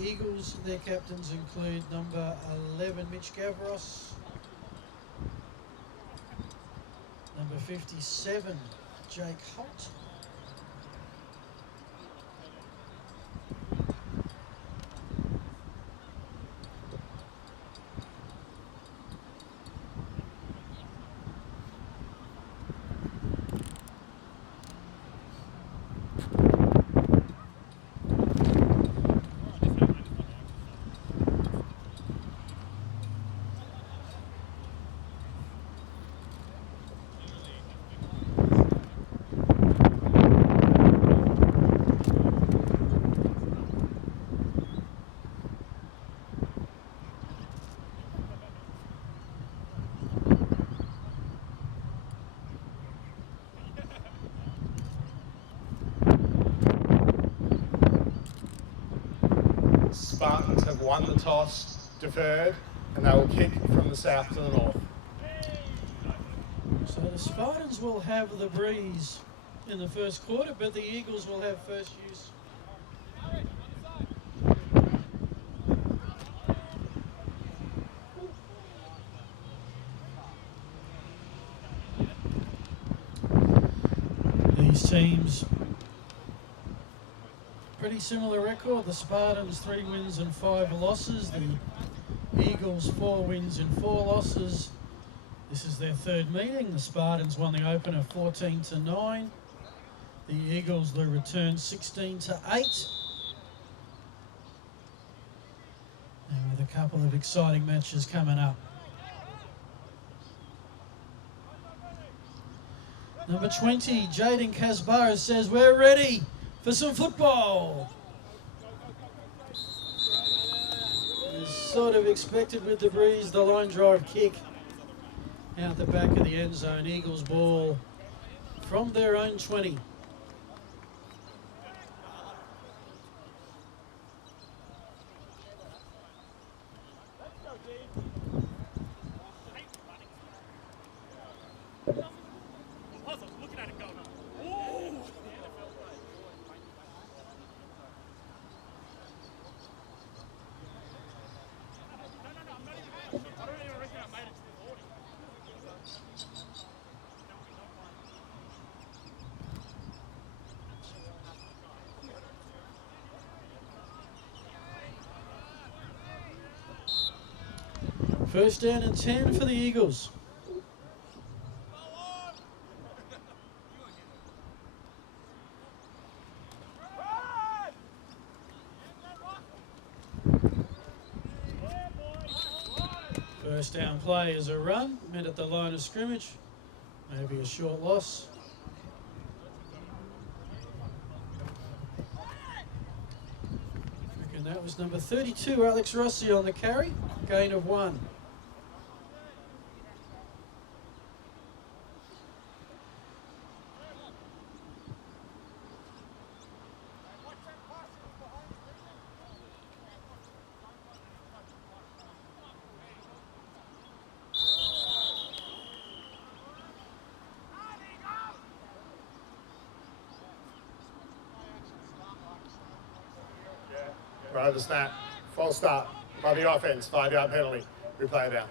Eagles, their captains include number 11, Mitch Gavros, number 57, Jake Holt, Spartans have won the toss, deferred, and they will kick from the south to the north. So the Spartans will have the breeze in the first quarter, but the Eagles will have first use. These teams, pretty similar record. The Spartans 3 wins and 5 losses. The Eagles 4 wins and 4 losses. This is their third meeting. The Spartans won the opener 14-9. The Eagles, the return 16-8. And with a couple of exciting matches coming up. Number 20, Jaden Kasbaras says, we're ready for some football. As sort of expected with the breeze, the line drive kick out the back of the end zone. Eagles ball from their own 20. First down and 10 for the Eagles. First down play is a run, met at the line of scrimmage. Maybe a short loss. And that was number 32, Alex Rossi on the carry. Gain of 1. Right over the snap, false start by the offense, 5-yard penalty. Replay down.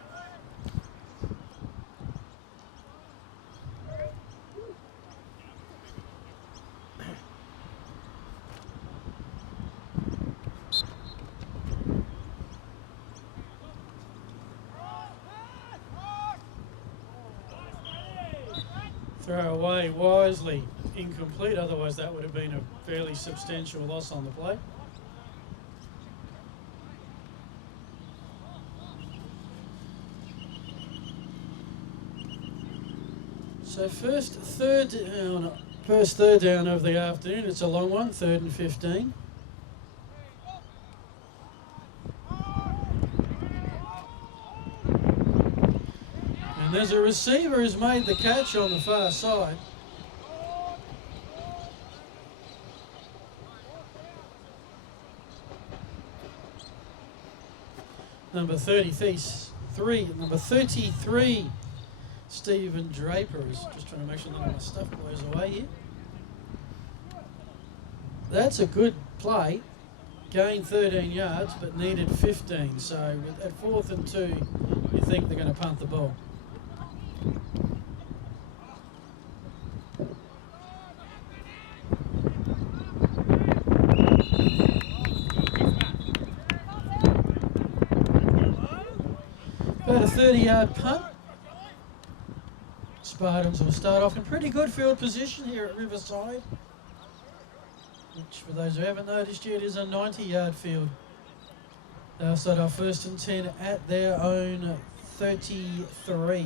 Throw away wisely, incomplete, otherwise that would have been a fairly substantial loss on the play. So first third down of the afternoon. It's a long one, 3rd and 15. And there's a receiver who's made the catch on the far side. Number 33, Stephen Draper is just trying to make sure none of my stuff blows away here. That's a good play. gained 13 yards but needed 15. So at 4th and 2, you think they're going to punt the ball. About a 30-yard punt. Spartans will start off in pretty good field position here at Riverside, which, for those who haven't noticed yet, is a 90-yard field. They'll start off 1st and 10 at their own 33.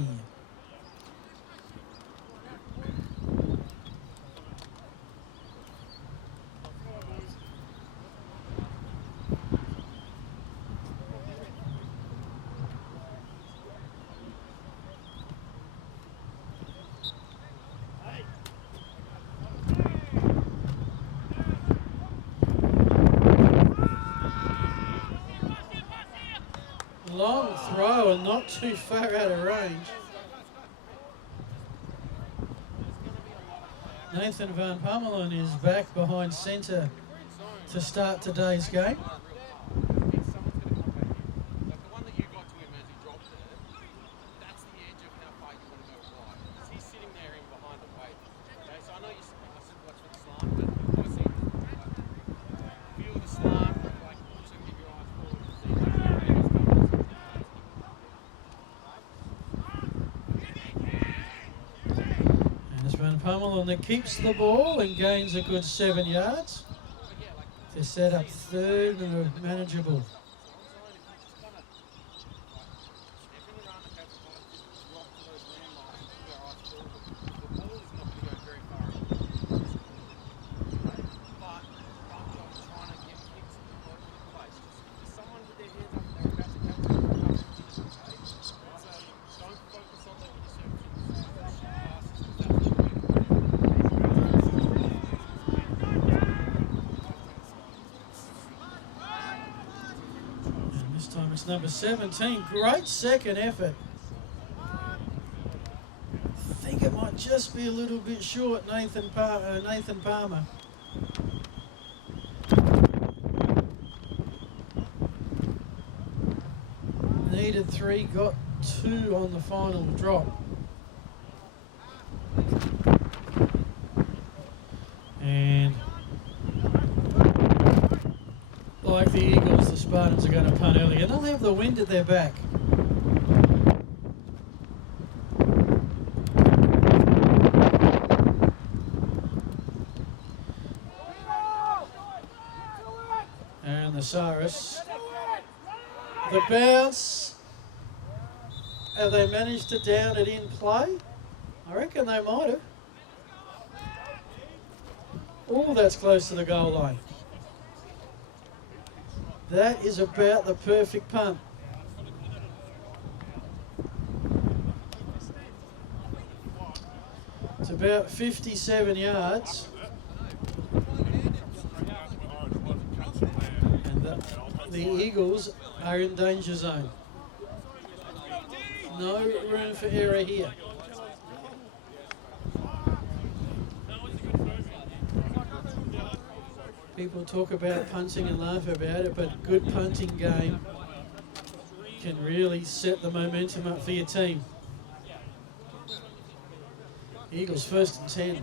Long throw and not too far out of range. Nathan Van Pummelen is back behind centre to start today's game. Van Pummelen that keeps the ball and gains a good 7 yards to set up 3rd and a manageable. It's number 17. Great second effort. I think it might just be a little bit short, Nathan Palmer. Needed 3, got 2 on the final drop. And like the Eagles, the Spartans are going to punt early, and they'll have the wind at their back. And the Cyrus. The bounce. Have they managed to down it in play? I reckon they might have. Oh, that's close to the goal line. That is about the perfect punt. It's about 57 yards. And the Eagles are in danger zone. No room for error here. People talk about punting and laugh about it, but a good punting game can really set the momentum up for your team. Eagles 1st and 10.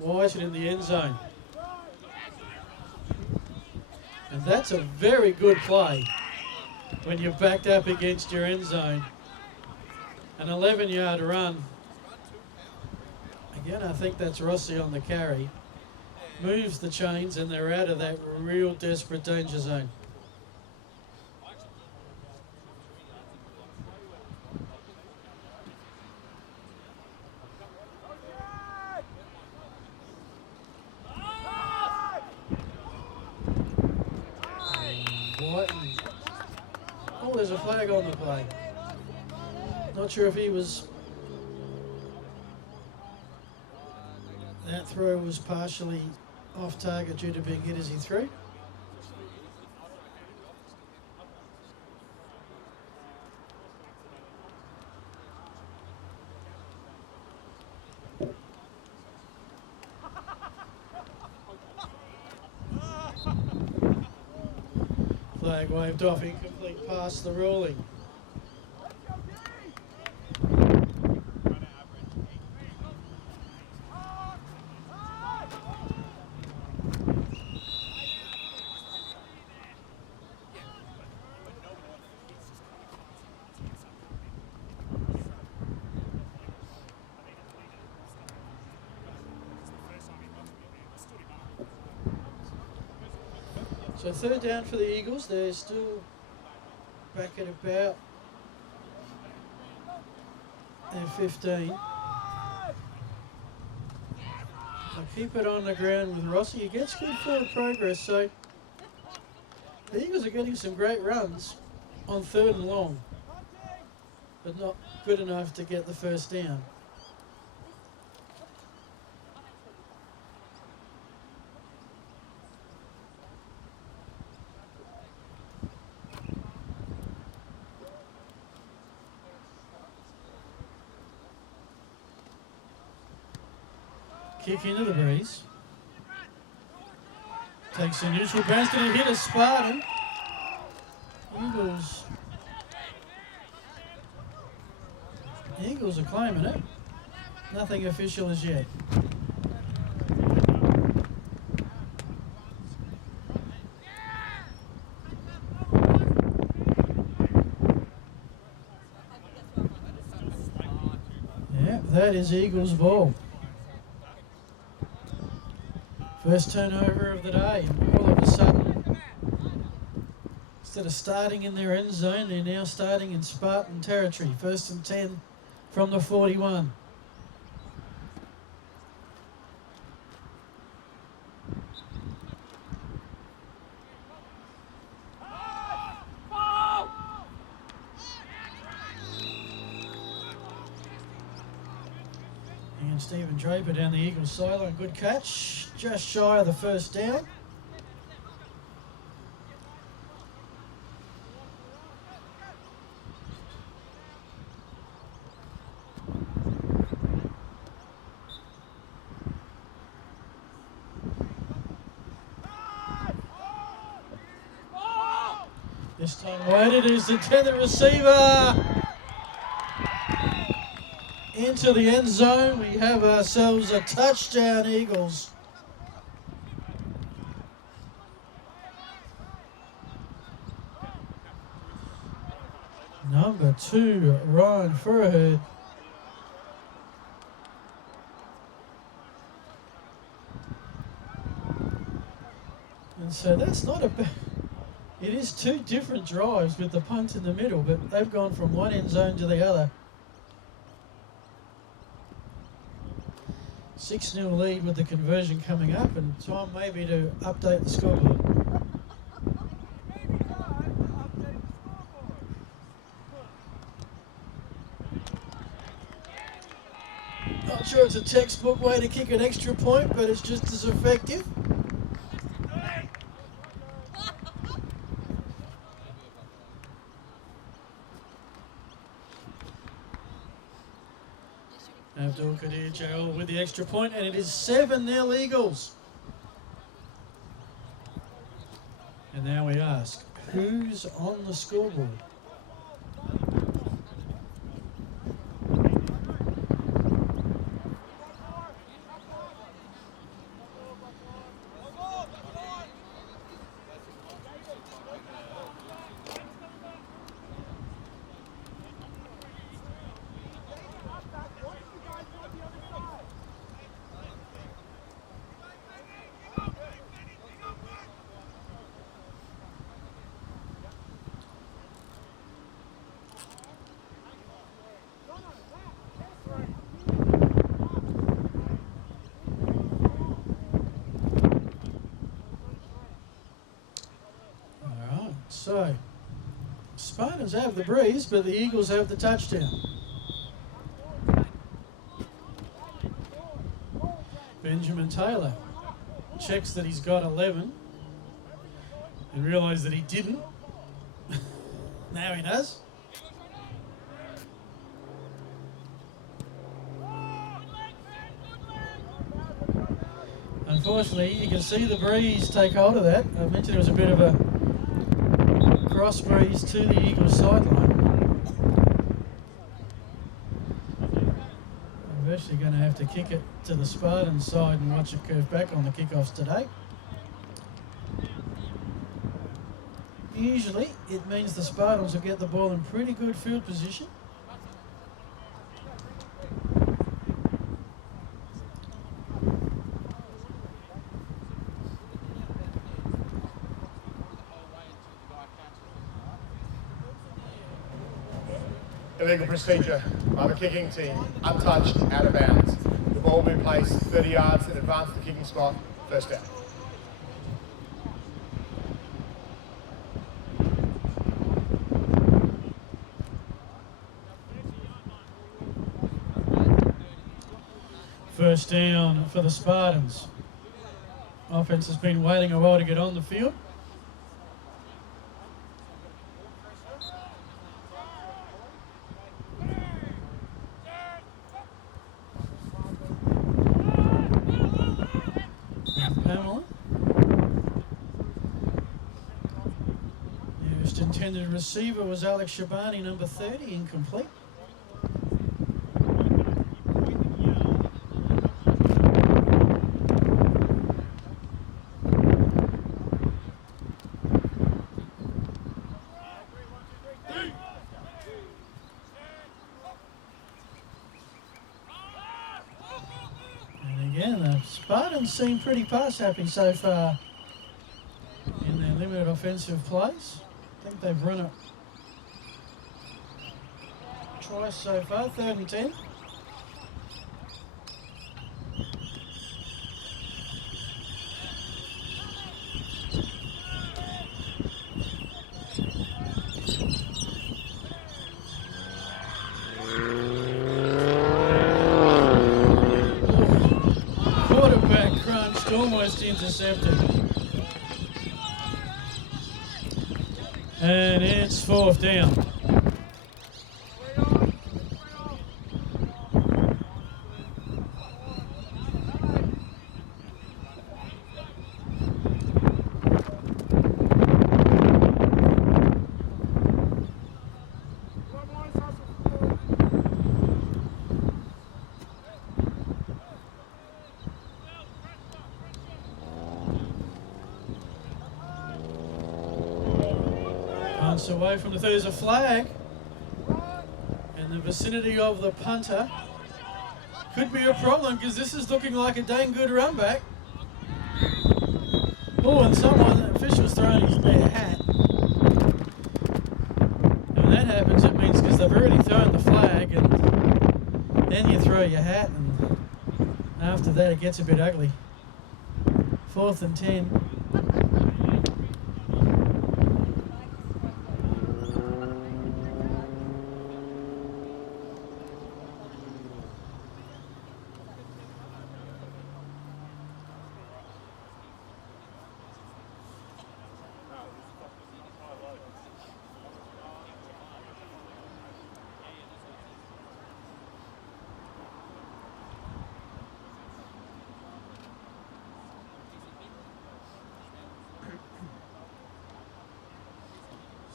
White in the end zone. And that's a very good play when you're backed up against your end zone. An 11-yard run. Again, I think that's Rossi on the carry. Moves the chains and they're out of that real desperate danger zone. Oh, there's a flag on the play. Not sure if he was... That throw was partially off target due to being hit as he threw. Flag waved off, incomplete pass, the ruling. So third down for the Eagles. They're still back at about their 15. So keep it on the ground with Rossi. He gets good forward progress. So the Eagles are getting some great runs on third and long, but not good enough to get the first down. Kick into the breeze. Takes a neutral bounce, going to hit a Spartan. Eagles are claiming it. Nothing official as yet. Yeah, that is Eagles ball. First turnover of the day, and all of a sudden, instead of starting in their end zone, they're now starting in Spartan territory. First and 10 from the 41. And Stephen Draper down the Eagles sideline. Good catch. Just shy of the first down. This time waited is the tether receiver. Into the end zone. We have ourselves a touchdown, Eagles. Number 2, Ryan Furhead. And so that's not a bad... It is 2 different drives with the punt in the middle, but they've gone from one end zone to the other. 6-0 lead with the conversion coming up, and time maybe to update the scoreboard. Not sure it's a textbook way to kick an extra point, but it's just as effective. Abdul Qadir Joel with the extra point, and it is 7-0 Eagles. And now we ask, who's on the scoreboard? So, Spartans have the breeze, but the Eagles have the touchdown. Benjamin Taylor checks that he's got 11 and realised that he didn't. Now he does. Unfortunately, you can see the breeze take hold of that. I mentioned there was a bit of a cross breeze to the Eagles sideline. I'm actually going to have to kick it to the Spartans side and watch it curve back on the kickoffs today. Usually it means the Spartans will get the ball in pretty good field position. Illegal procedure by the kicking team, untouched, out of bounds. The ball will be placed 30 yards in advance of the kicking spot, first down. First down for the Spartans. Offense has been waiting a while to get on the field. Pamela. Nearest intended receiver was Alex Shabani, number 30, incomplete. Again, the Spartans seem pretty pass happy so far in their limited offensive plays. I think they've run it twice so far, 3rd and 10. Almost intercepted. And it's 4th down. Away from there's a flag in the vicinity of the punter. Could be a problem because this is looking like a dang good run back. Oh, and the official's throwing their hat. And when that happens, it means because they've already thrown the flag, and then you throw your hat, and after that it gets a bit ugly. 4th and 10.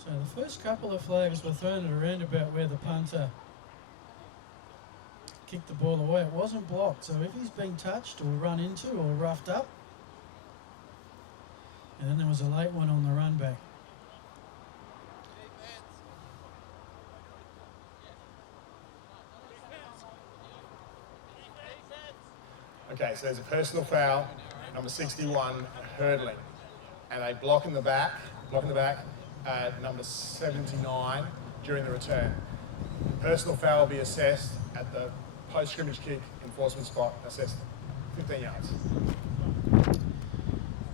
So the first couple of flags were thrown at around about where the punter kicked the ball away. It wasn't blocked, so if he's been touched or run into or roughed up, and then there was a late one on the run back. Okay, so there's a personal foul, number 61, hurdling, and a block in the back, number 79 during the return. Personal foul will be assessed at the post-scrimmage kick enforcement spot, assessed 15 yards.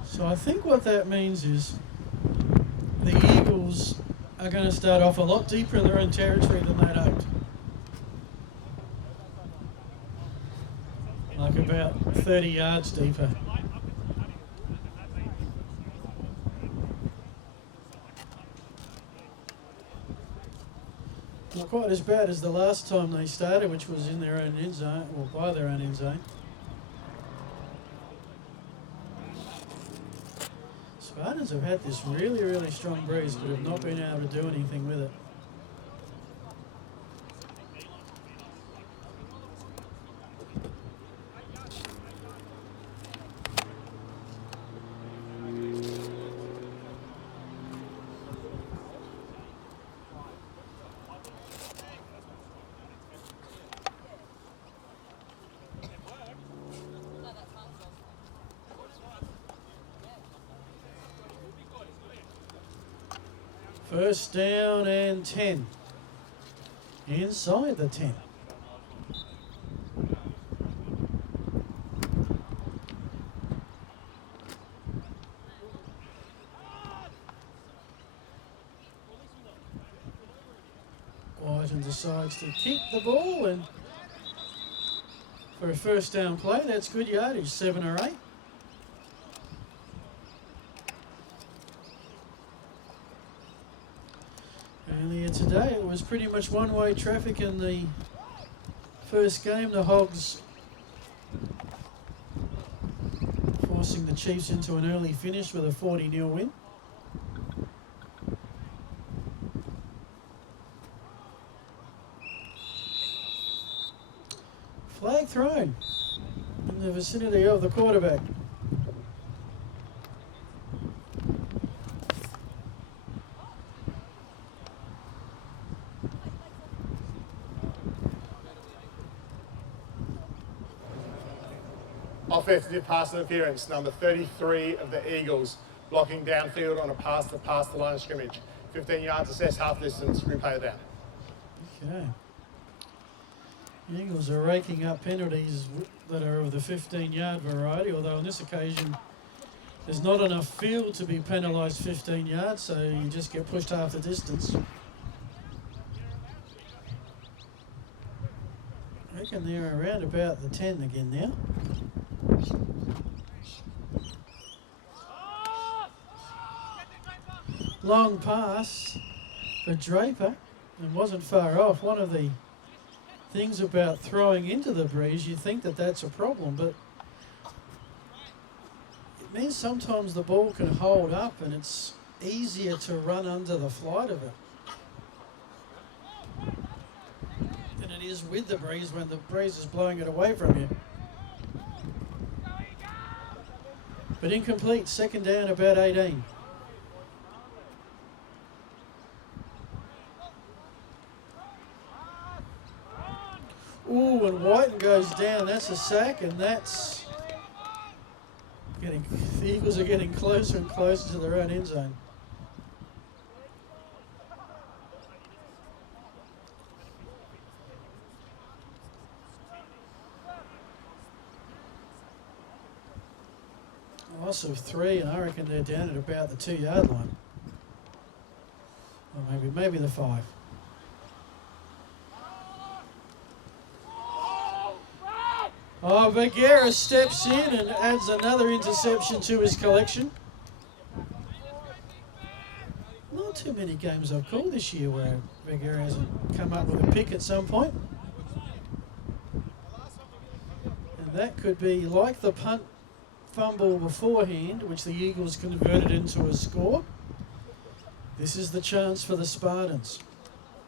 So I think what that means is the Eagles are going to start off a lot deeper in their own territory than they'd hoped. Like about 30 yards deeper. Not quite as bad as the last time they started, which was in their own end zone, or by their own end zone. Spartans Spartans have had this really, really strong breeze, but have not been able to do anything with it. First down and 10. Inside the 10. Whiten decides to kick the ball, and for a first down play, that's good yardage, 7 or 8. Earlier today, it was pretty much one-way traffic in the first game. The Hogs forcing the Chiefs into an early finish with a 40-0 win. Flag thrown in the vicinity of the quarterback. Offensive pass interference, number 33 of the Eagles, blocking downfield on a pass that passed the line of scrimmage. 15 yards assessed, half distance, replay it down. Okay. The Eagles are raking up penalties that are of the 15-yard variety, although on this occasion there's not enough field to be penalised 15 yards, so you just get pushed half the distance. I reckon they're around about the 10 again now. Long pass for Draper, and wasn't far off. One of the things about throwing into the breeze, you think that that's a problem, but it means sometimes the ball can hold up and it's easier to run under the flight of it than it is with the breeze when the breeze is blowing it away from you. But incomplete, second down, about 18. Ooh, and Whiten goes down. That's a sack, and that's getting, the Eagles are getting closer and closer to their own end zone. Loss of 3, and I reckon they're down at about the 2-yard line. Or maybe the 5. Oh, Vergara steps in and adds another interception to his collection. Not too many games I've called this year where Vergara hasn't come up with a pick at some point. And that could be like the punt fumble beforehand, which the Eagles converted into a score. This is the chance for the Spartans.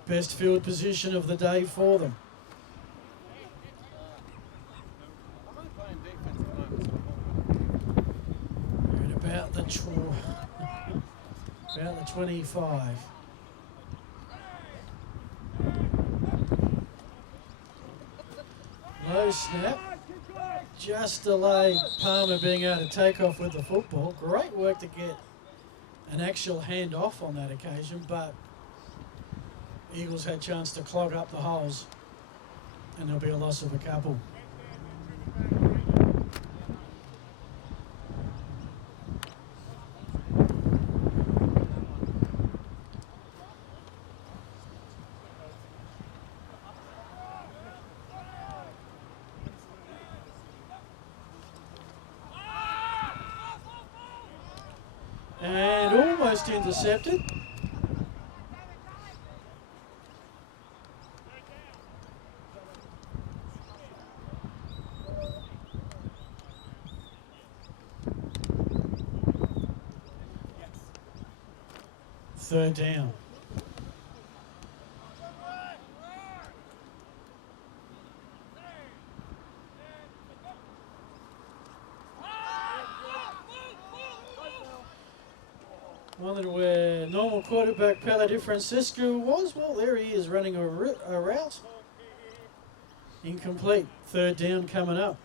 Best field position of the day for them. About the 25. Low snap. Just delayed Palmer being able to take off with the football. Great work to get an actual hand off on that occasion, but Eagles had a chance to clog up the holes, and there'll be a loss of a couple. And almost intercepted. third down. Wondered where normal quarterback GridironSA was. Well, there he is running a route. Incomplete. Third down coming up.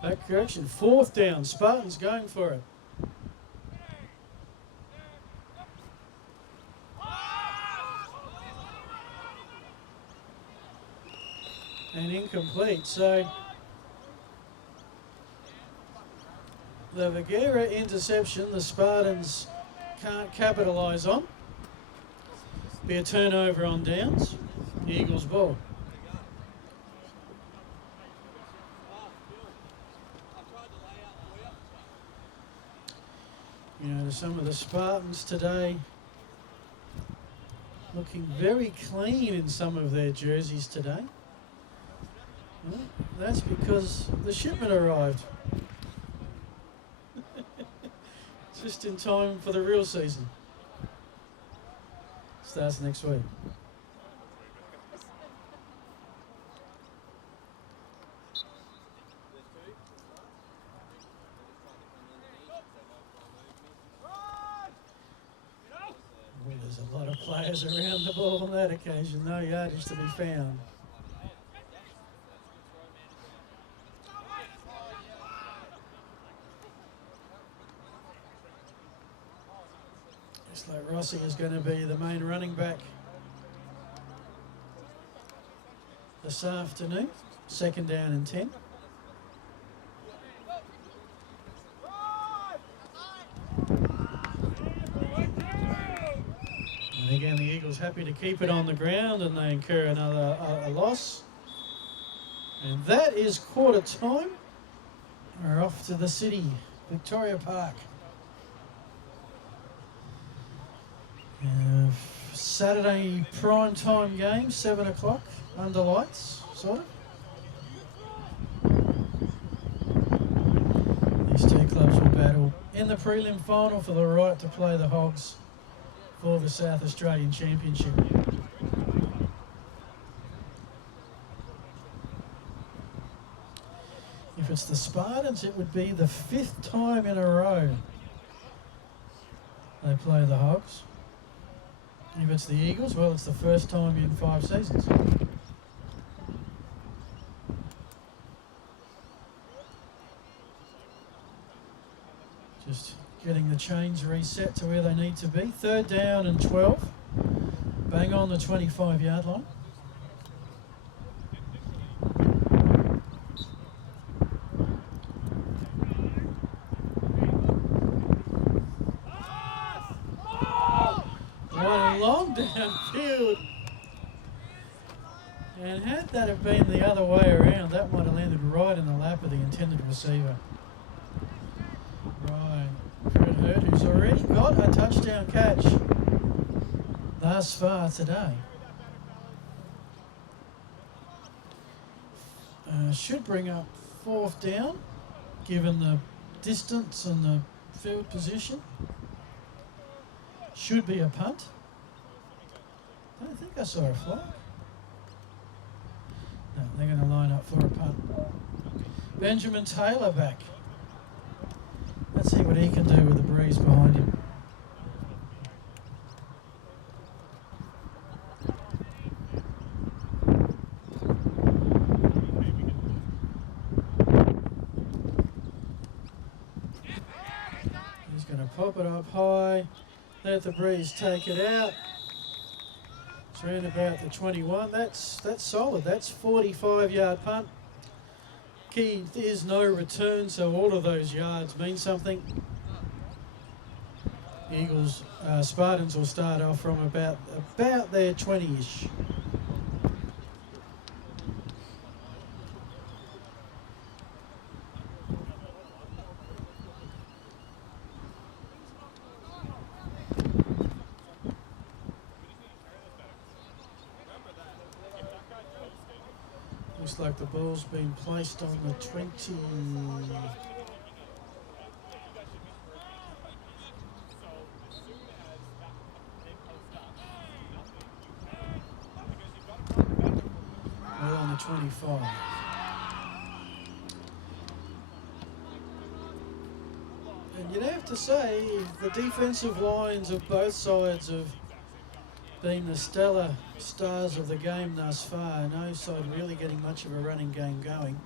Back correction. Fourth down. Spartans going for it. And incomplete. So the Vergara interception the Spartans can't capitalise on. Be a turnover on downs. The Eagles ball. You know, some of the Spartans today looking very clean in some of their jerseys today. Well, that's because the shipment arrived. Just in time for the real season. Starts next week. Well, there's a lot of players around the ball on that occasion. No yardage to be found. Looks like Rossi is going to be the main running back this afternoon. Second down and 10. And again, the Eagles happy to keep it on the ground, and they incur another a loss. And that is quarter time. We're off to the city, Victoria Park. Saturday prime time game, 7 o'clock, under lights, sort of. These two clubs will battle in the prelim final for the right to play the Hogs for the South Australian Championship. If it's the Spartans, it would be the 5th time in a row they play the Hogs. If it's the Eagles, well, it's the first time in 5 seasons. Just getting the chains reset to where they need to be. Third down and 12. Bang on the 25-yard line. Long downfield, and had that have been the other way around, that might have landed right in the lap of the intended receiver. Right, Fred Hurt, who's already got a touchdown catch thus far today. Should bring up 4th down, given the distance and the field position. Should be a punt. I don't think I saw a flag. No, they're going to line up for a punt. Benjamin Taylor back. Let's see what he can do with the breeze behind him. He's going to pop it up high. Let the breeze take it out. It's around about the 21. That's solid. That's 45-yard punt. Key is no return, so all of those yards mean something. Eagles, Spartans will start off from about their 20-ish. Looks like the ball's been placed on the 20. We're on the 25. And you'd have to say the defensive lines of both sides have been the stellar stars of the game thus far. No side really getting much of a running game going.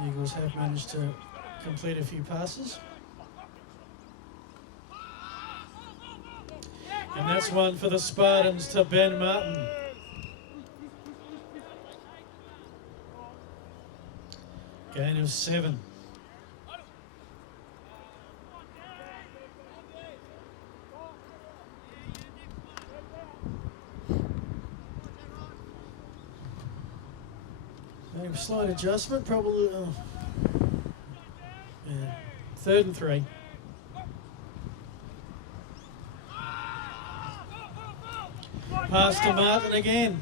The Eagles have managed to complete a few passes. And that's one for the Spartans to Ben Martin. Gain of 7. A slight adjustment, probably. Yeah. 3rd and 3. Pass to Martin again.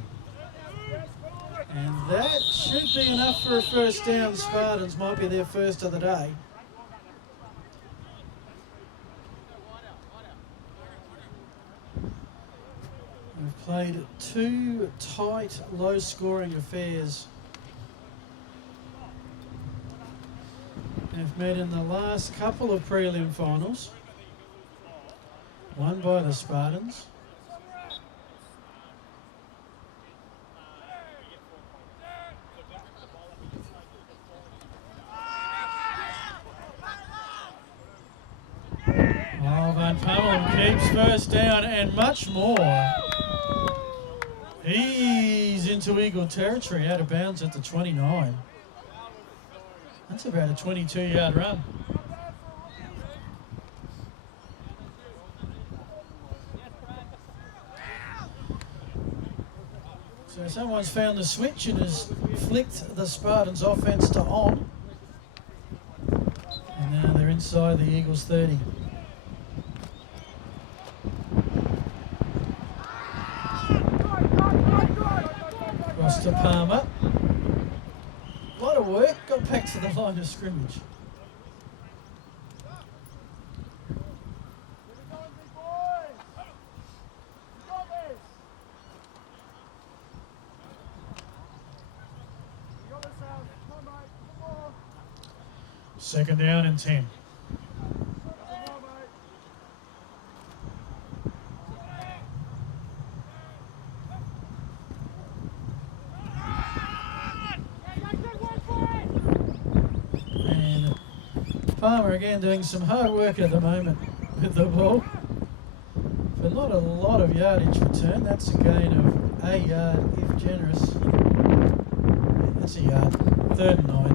And that should be enough for a first down. Spartans might be their first of the day. We've played 2 tight, low-scoring affairs. They've met in the last couple of prelim finals. Won by the Spartans. Van Pamelin keeps first down and much more. He's into Eagle territory, out of bounds at the 29. That's about a 22-yard run. So someone's found the switch and has flicked the Spartans offense to on. And now they're inside the Eagles 30. Cross to Palmer. A lot of work, got back to the line of scrimmage. Second down and 10. And Palmer again doing some hard work at the moment with the ball. But not a lot of yardage return. That's a gain of a yard if generous. Yeah, that's a yard. 3rd and 9.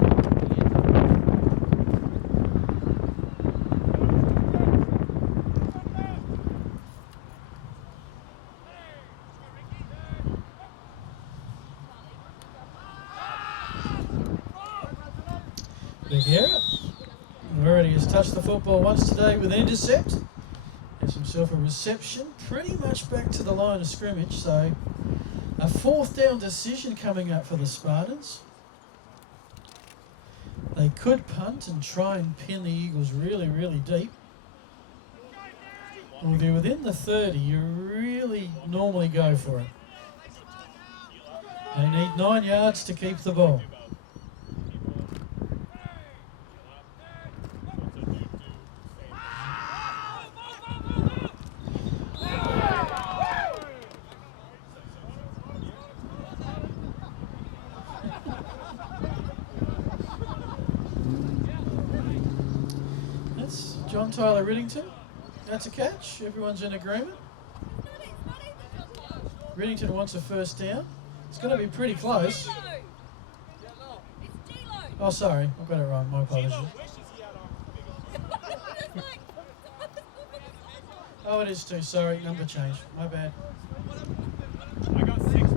Already has touched the football once today with an intercept. Has himself a reception, pretty much back to the line of scrimmage. So a 4th down decision coming up for the Spartans. They could punt and try and pin the Eagles really, really deep. Well, they're within the 30. You really normally go for it. They need 9 yards to keep the ball. John Tyler Riddington, that's a catch. Everyone's in agreement. Riddington wants a first down. It's going to be pretty close. Oh, sorry, I've got it wrong. My apologies. Oh, it is too. Sorry, number change. My bad. I got 6.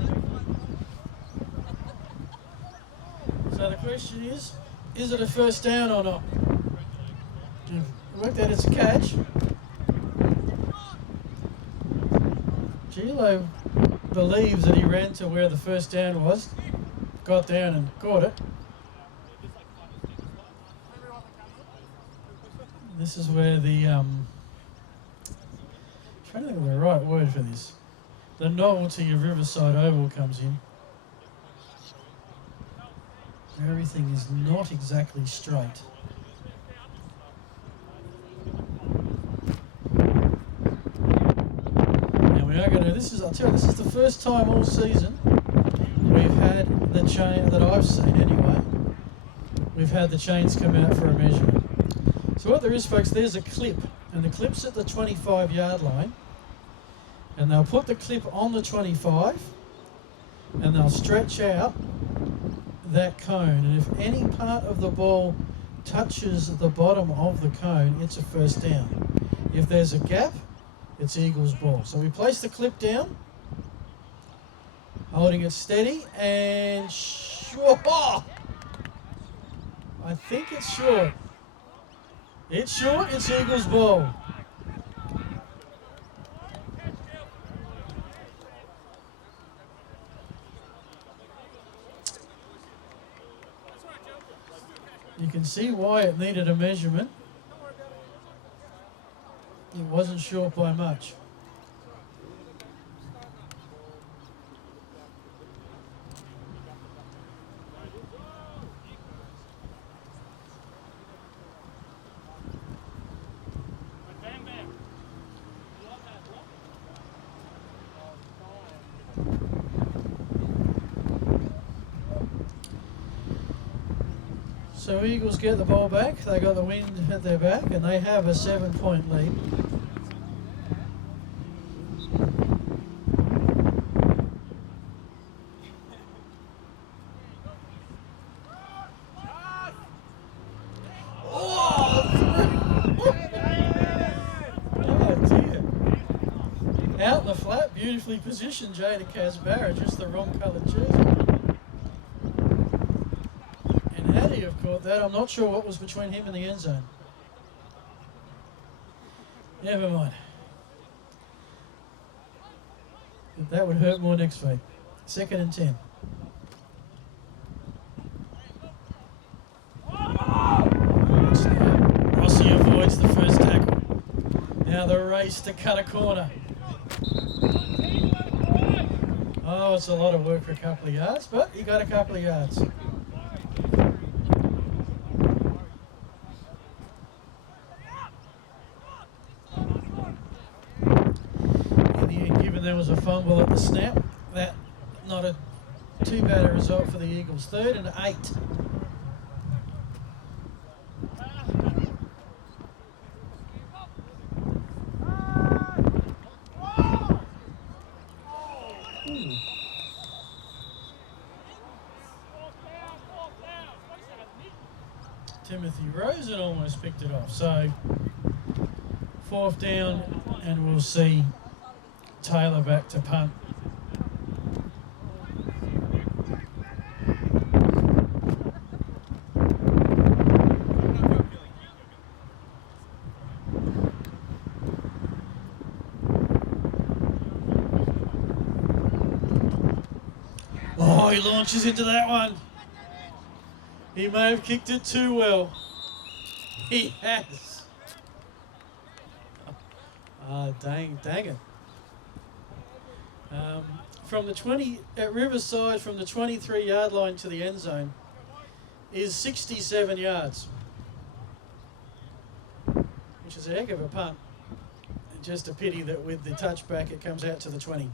So the question is it a first down or not? Worked out it's a catch. Gilo believes that he ran to where the first down was, got down and caught it. This is where the, I'm trying to think of the right word for this, the novelty of Riverside Oval comes in. Everything is not exactly straight. Now we are going to, I'll tell you, this is the first time all season we've had the chain, that I've seen anyway, we've had the chains come out for a measurement. So what there is, folks, there's a clip, and the clip's at the 25-yard line, and they'll put the clip on the 25, and they'll stretch out that cone, and if any part of the ball touches the bottom of the cone, it's a first down. If there's a gap, it's Eagles ball. So we place the clip down, holding it steady, and I think it's short. It's short, it's Eagles ball. You can see why it needed a measurement. It wasn't short by much. So Eagles get the ball back, they got the wind at their back, and they have a 7-point lead. Oh dear. Out in the flat, beautifully positioned Jada Casbarra, just the wrong coloured jersey. Had he have caught that, I'm not sure what was between him and the end zone. Never mind. That would hurt more next week. 2nd and 10. Rossi avoids the first tackle. Now the race to cut a corner. Oh, it's a lot of work for a couple of yards, but he got a couple of yards. There was a fumble at the snap. That not a too bad a result for the Eagles. 3rd and 8. Timothy Rosen almost picked it off. So 4th down, and we'll see Taylor back to punt. Oh, he launches into that one. He may have kicked it too well. He has. Dang it. From the 20 at Riverside, from the 23-yard line to the end zone is 67 yards, which is a heck of a punt. Just a pity that with the touchback it comes out to the 20.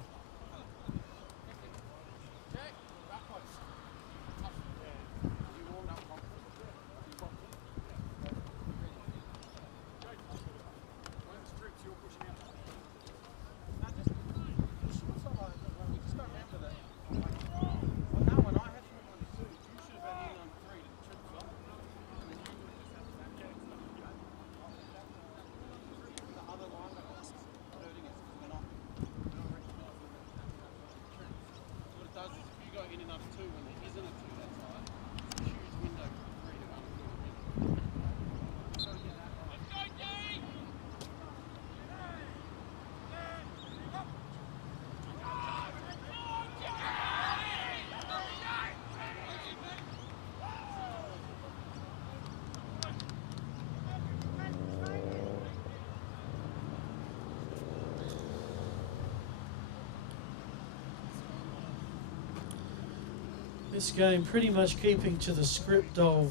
This game pretty much keeping to the script of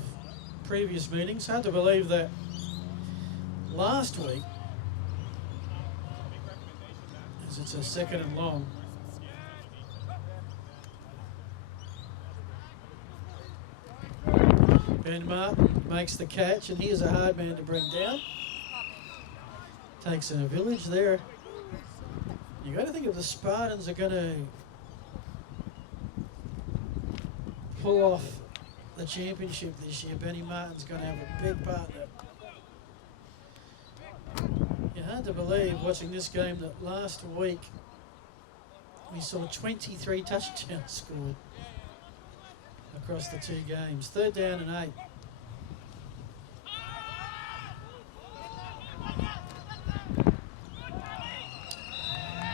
previous meetings. Hard to believe that last week, as it's a second and long, Ben Martin makes the catch, and here's a hard man to bring down. Takes in a village there. You got to think if the Spartans are going to pull off the championship this year, Benny Martin's going to have a big part in it. You're hard to believe watching this game that last week we saw 23 touchdowns scored across the two games. 3rd down and 8.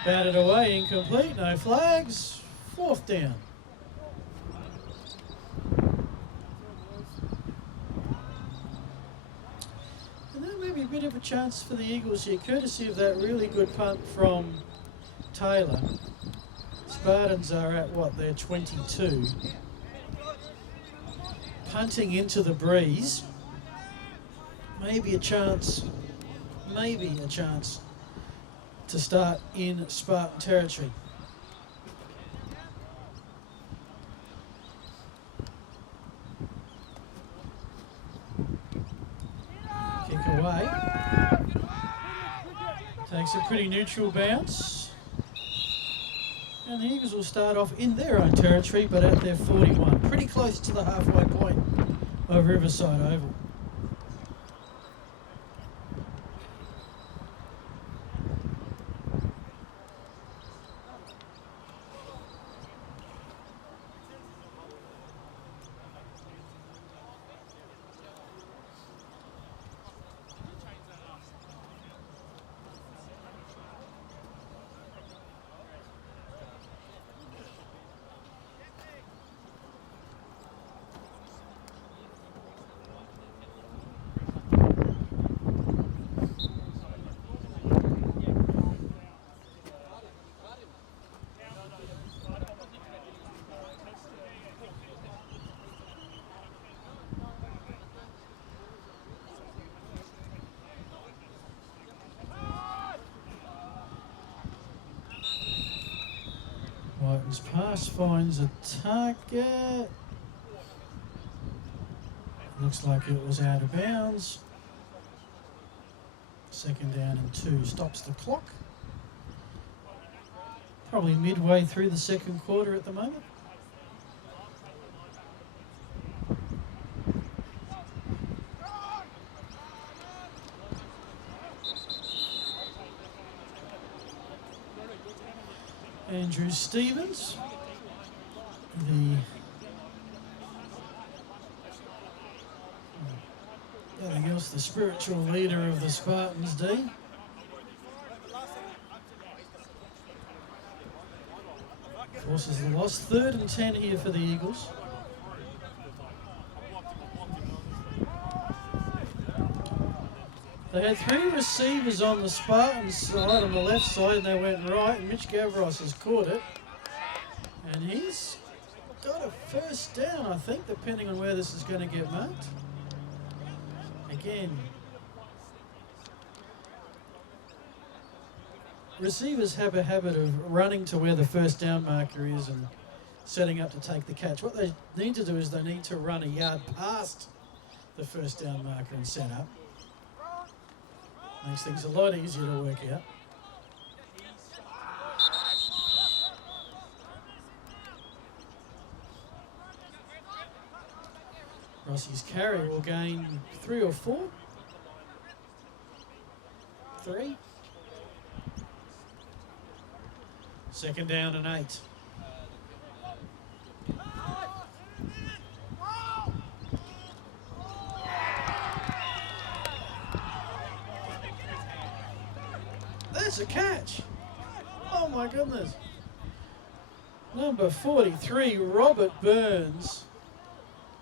Batted away, incomplete, no flags. 4th down. And that may be a bit of a chance for the Eagles here, courtesy of that really good punt from Taylor. Spartans are at what, they're 22. Punting into the breeze. Maybe a chance to start in Spartan territory. Kick away. Takes a pretty neutral bounce. And the Eagles will start off in their own territory, but at their 41. Pretty close to the halfway point of Riverside Oval. Whiten's pass finds a target. Looks like it was out of bounds. 2nd down and 2 stops the clock. Probably midway through the 2nd quarter at the moment. Andrew Stevens, the spiritual leader of the Spartans D. Forces the loss. 3rd and 10 here for the Eagles. They had 3 receivers on the Spartans side, on the left side, and they went right, and Mitch Gavros has caught it. And he's got a 1st down, I think, depending on where this is going to get marked. Again, receivers have a habit of running to where the 1st down marker is and setting up to take the catch. What they need to do is they need to run a yard past the 1st down marker and set up. Makes things a lot easier to work out. Rossi's carry will gain 3 or 4. 3. 2nd down and 8. There's a catch. Oh my goodness. Number 43, Robert Burns,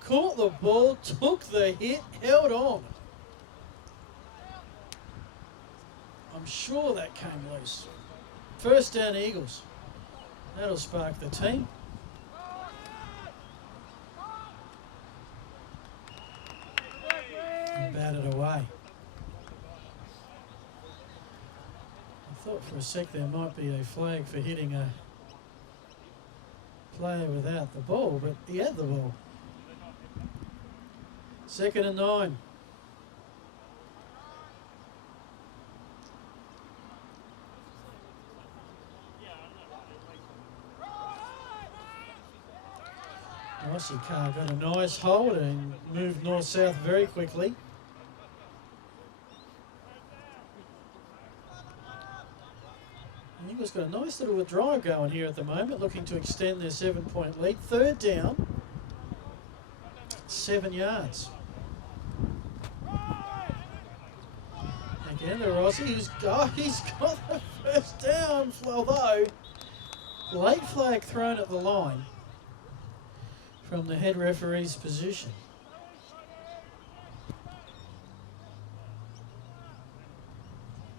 caught the ball, took the hit, held on. I'm sure that came loose. 1st down Eagles. That'll spark the team. Thought for a sec there might be a flag for hitting a player without the ball, but he had the ball. 2nd and 9. Rossi car got a nice hold and moved north-south very quickly. And Eagles got a nice little drive going here at the moment, looking to extend their 7-point lead. 3rd down, 7 yards. Again, the Rossi, he's got the first down, although late flag thrown at the line from the head referee's position.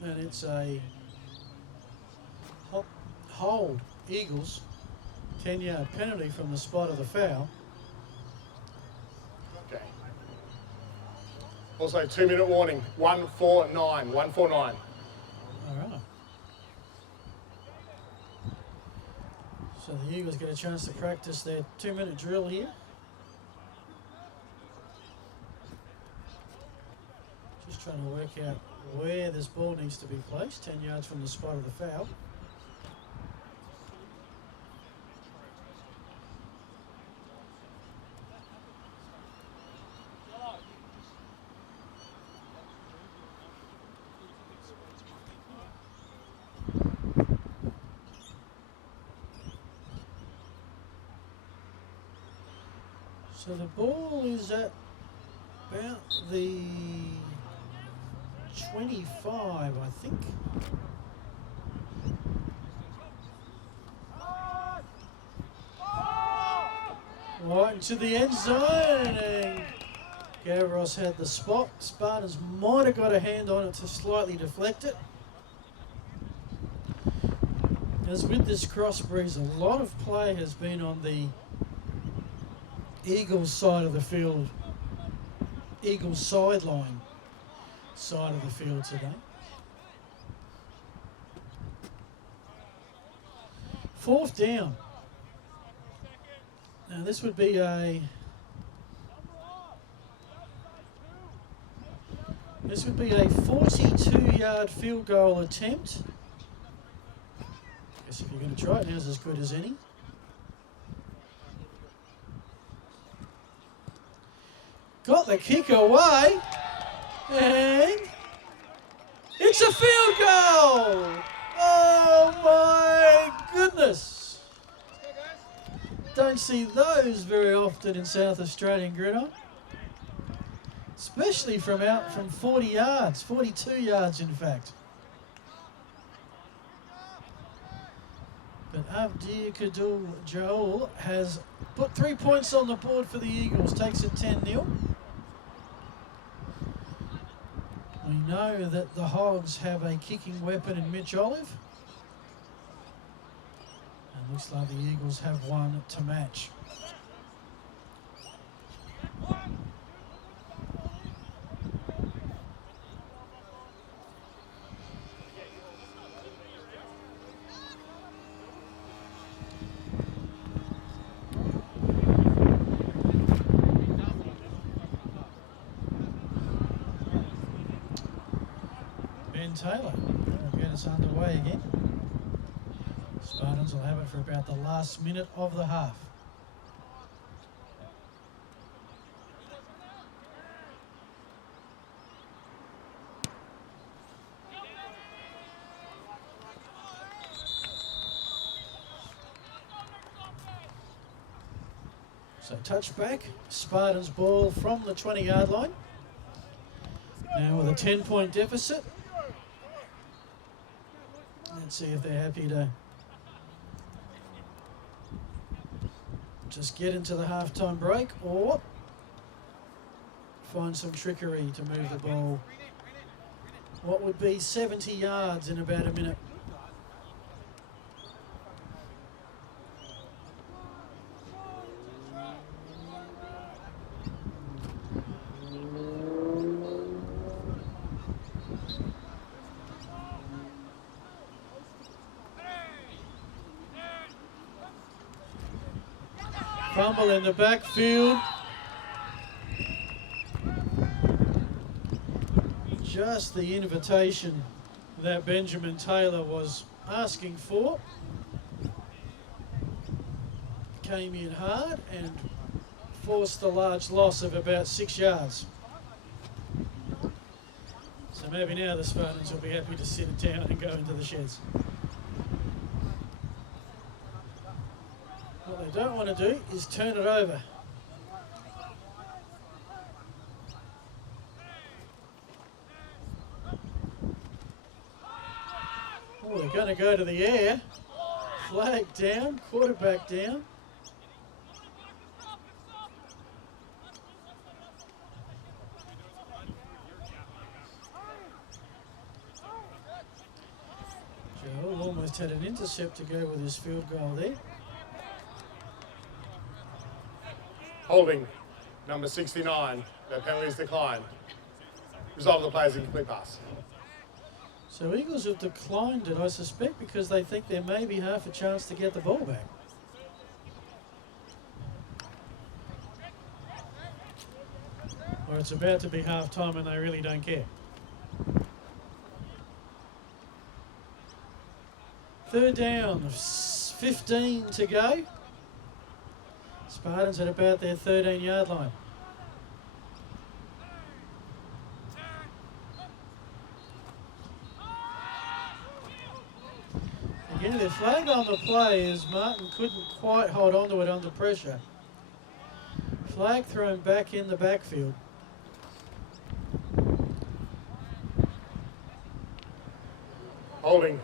And it's a hold, Eagles, 10-yard penalty from the spot of the foul. Okay. Also, 2-minute warning, 149, 149. All right. So the Eagles get a chance to practice their 2-minute drill here. Just trying to work out where this ball needs to be placed, 10 yards from the spot of the foul. So the ball is at about the 25, I think. Right into the end zone, and Gavros had the spot. Spartans might have got a hand on it to slightly deflect it. As with this cross breeze, a lot of play has been on the Eagles side of the field, Eagles sideline side of the field today. 4th down. Now this would be a 42-yard field goal attempt. Guess if you're going to try it, now's as good as any. Got the kick away, and it's a field goal! Oh my goodness! Don't see those very often in South Australian gridiron, especially from 40 yards, 42 yards in fact. But Abdir Kadul Joel has put 3 points on the board for the Eagles, takes it 10-0. We know that the Hogs have a kicking weapon in Mitch Olive. And looks like the Eagles have one to match. Taylor will get us underway again. Spartans will have it for about the last minute of the half. So touchback, Spartans ball from the 20-yard line. Now with a 10-point deficit. Let's see if they're happy to just get into the halftime break or find some trickery to move the ball. What would be 70 yards in about a minute. Fumble in the backfield. Just the invitation that Benjamin Taylor was asking for. Came in hard and forced a large loss of about 6 yards. So maybe now the Spartans will be happy to sit it down and go into the sheds. What they don't want to do is turn it over. Oh, they're going to go to the air. Flag down, quarterback down. Joel almost had an intercept to go with his field goal there. Holding, number 69. The penalty is declined. Result of the play is a complete pass. So Eagles have declined it, I suspect, because they think there may be half a chance to get the ball back. Or it's about to be half time and they really don't care. Third down, 15 to go. Spartans at about their 13-yard line. Again, the flag on the play is Martin couldn't quite hold on to it under pressure. Flag thrown back in the backfield. Holding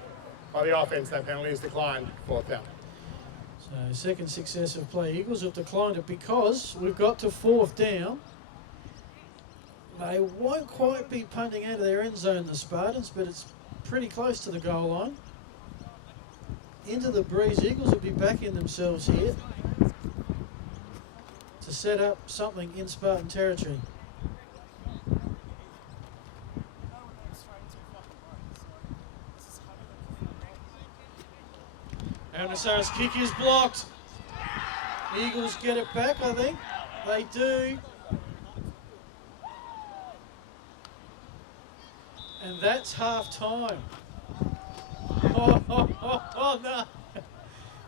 by the offense, that penalty is declined. Fourth down. So second successive play. Eagles have declined it because we've got to fourth down. They won't quite be punting out of their end zone, the Spartans, but it's pretty close to the goal line. Into the breeze. Eagles will be backing themselves here to set up something in Spartan territory. Aaron's kick is blocked. Eagles get it back, I think. They do. And that's half time. Oh, no.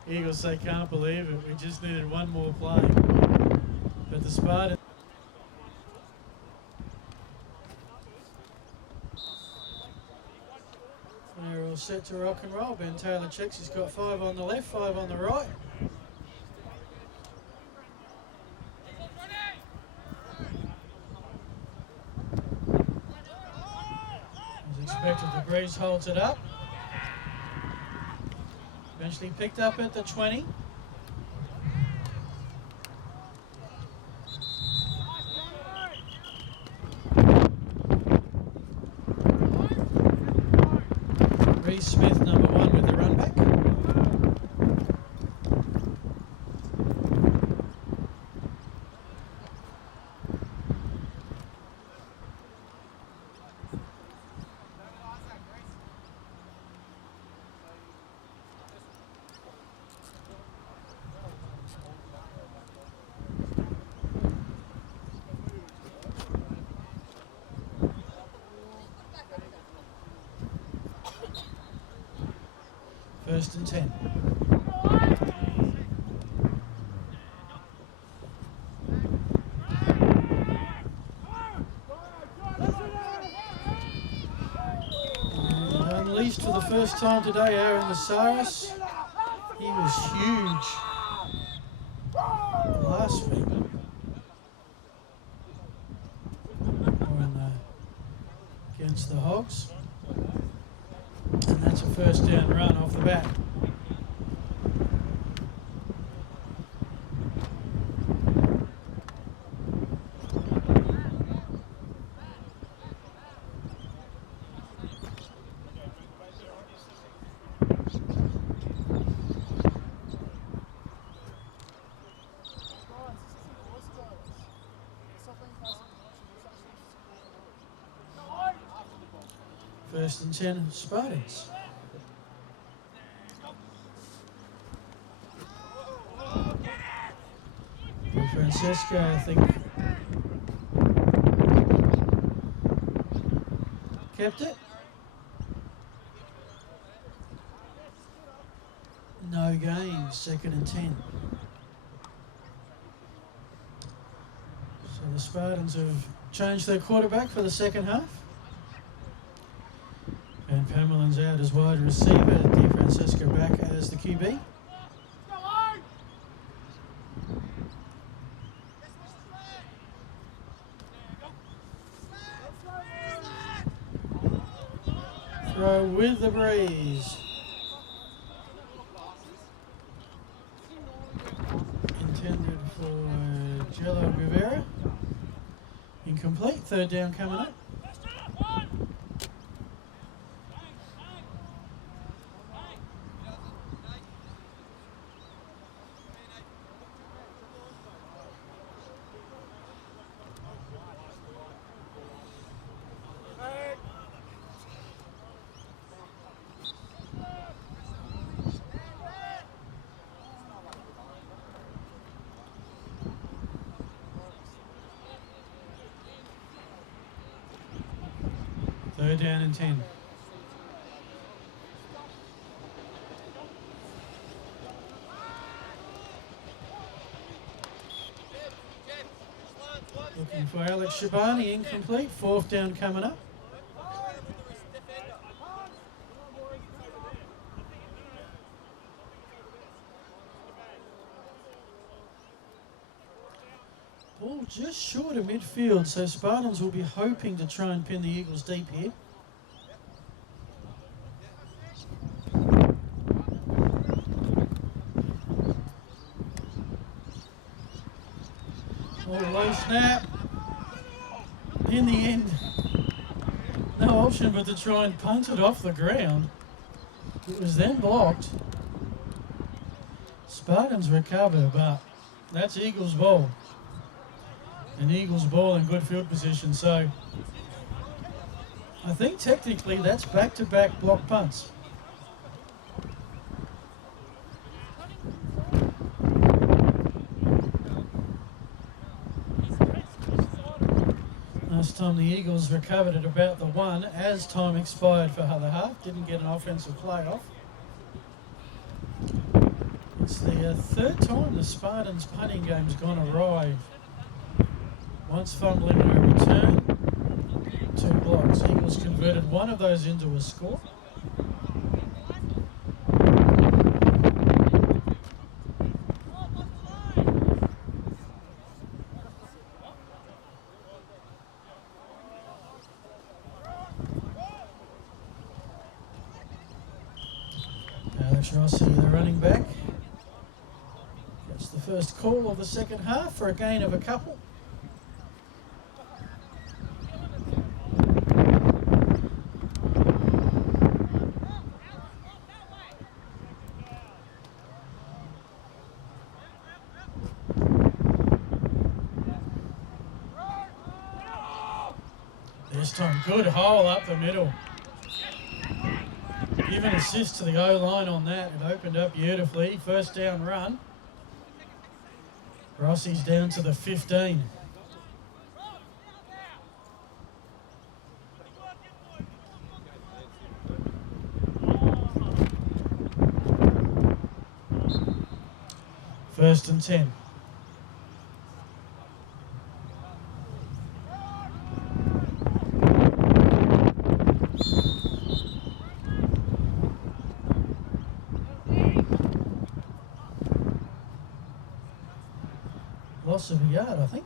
Eagles, they can't believe it. We just needed one more play. But the Spartans. They're all set to rock and roll. Ben Taylor checks. He's got 5 on the left, 5 on the right. As expected, the breeze holds it up. Eventually picked up at the 20. Smith, number 1, with the run back. First and 10. And unleashed for the first time today, Aaron Nasaris. He was huge last week. Against the Hogs. And that's a first down run off the bat. First and 10, Spartans. DeFrancesco, I think, kept it. No gains, 2nd and 10. So the Spartans have changed their quarterback for the second half. And Pamelin's out as wide receiver, DeFrancesco back as the QB. Throw with the breeze. Intended for Jello Rivera. Incomplete. 3rd down coming up. Third down and 10. Looking for Alex Shabani, incomplete. 4th down coming up. Ball just short of midfield, so Spartans will be hoping to try and pin the Eagles deep here. Low snap. In the end, no option but to try and punt it off the ground. It was then blocked. Spartans recover, but that's Eagles ball. An Eagles ball in good field position, so I think technically that's back-to-back block punts. Last time the Eagles recovered at about the 1 as time expired for the half. Didn't get an offensive play off. It's the 3rd time the Spartans punting game's gone awry. Once fumbling a return, 2 blocks. Eagles converted one of those into a score. Alex Rossi, the running back. That's the first call of the second half for a gain of a couple. This time, good hole up the middle. Give an assist to the O-line on that. It opened up beautifully. 1st down run. Rossi's down to the 15. First and 10. Loss of a yard, I think.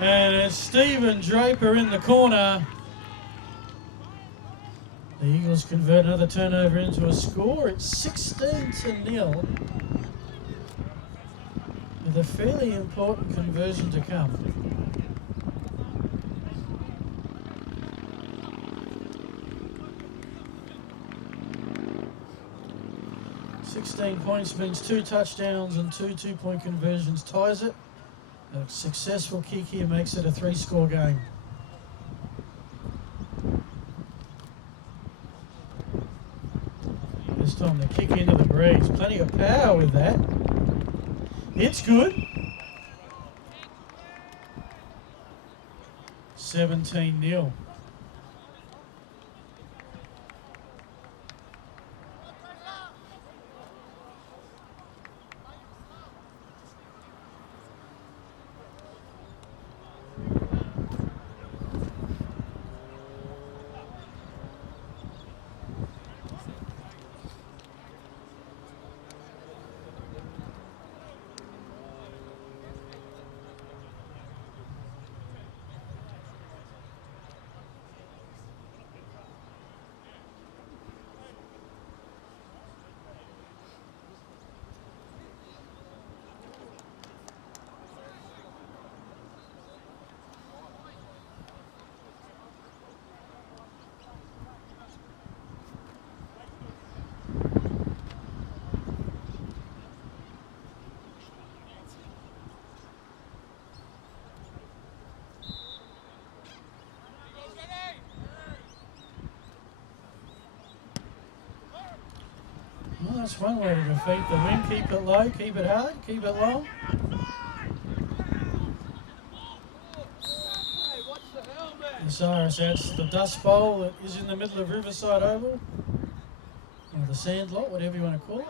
And it's Stephen Draper in the corner. The Eagles convert another turnover into a score. It's 16-0. With a fairly important conversion to come. 16 points means 2 touchdowns and 2 two-point conversions ties it. A successful kick here makes it a 3-score game. This time the kick into the breeze. Plenty of power with that. It's good. 17-0. Well, that's one way to defeat the wind. Keep it low, keep it hard, keep it long. Osiris adds the dust bowl that is in the middle of Riverside Oval, or the sand lot, whatever you want to call it.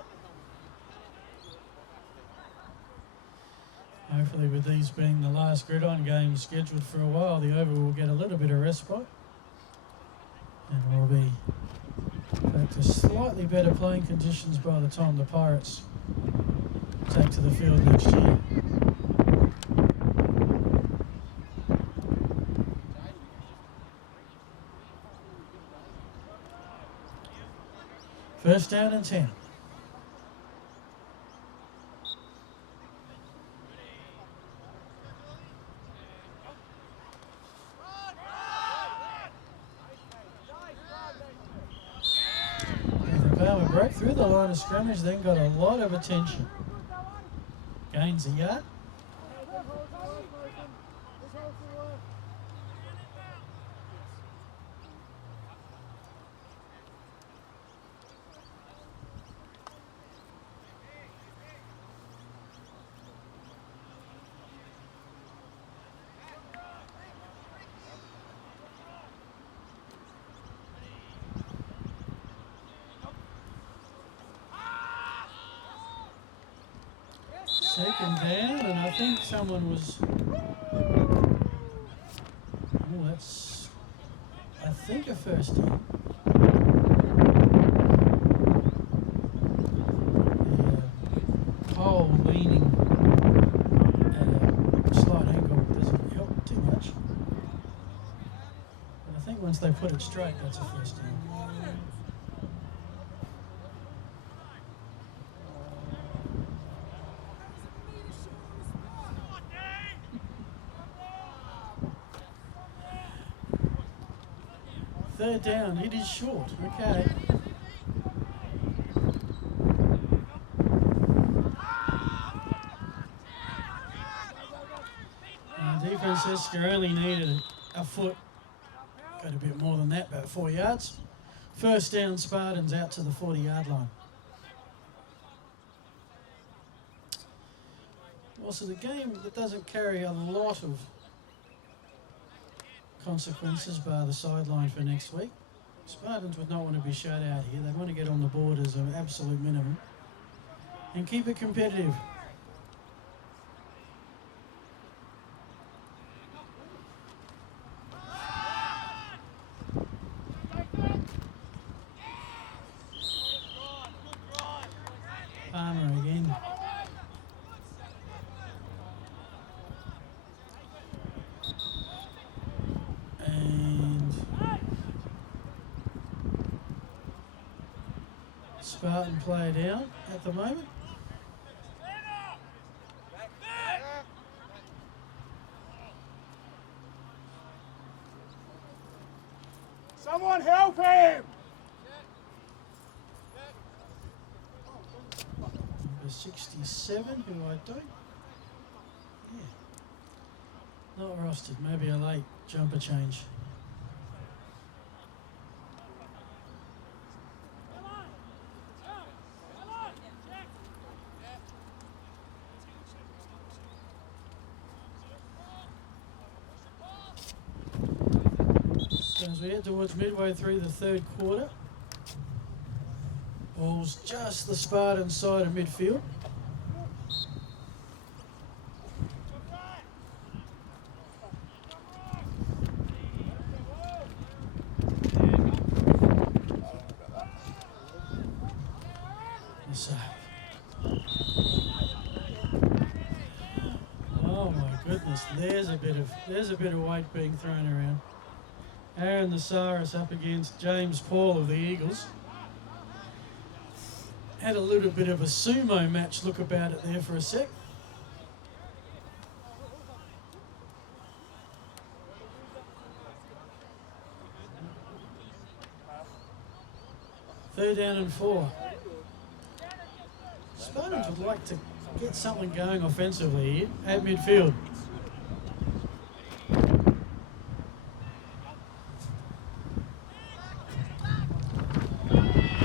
Hopefully with these being the last gridiron games scheduled for a while, the Oval will get a little bit of respite. And we'll be back to slightly better playing conditions by the time the Pirates take to the field next year. First down and 10. Broke through the line of scrimmage, then got a lot of attention. Gains a yard. Second down, and I think someone was. Oh, that's. I think a first down. The pole leaning at a slight angle doesn't help too much. But I think once they put it straight, that's a first down. Third down, it is short, okay. Defense Esker only needed a foot, got a bit more than that, about 4 yards. First down, Spartans out to the 40-yard line. Also, the game that doesn't carry a lot of consequences bar the sideline for next week. Spartans would not want to be shut out here. They want to get on the board as an absolute minimum and keep it competitive. Palmer again. Spartan play down at the moment. Someone help him! 67, who I don't, not rostered, maybe a late jumper change. So as we head towards midway through the third quarter, ball's just the Spartan side of midfield. Oh my goodness, there's a bit of weight being thrown around. Aaron Nasaris up against James Paul of the Eagles. Had a little bit of a sumo match look about it there for a sec. Third down and 4. Spartans would like to get something going offensively here at midfield.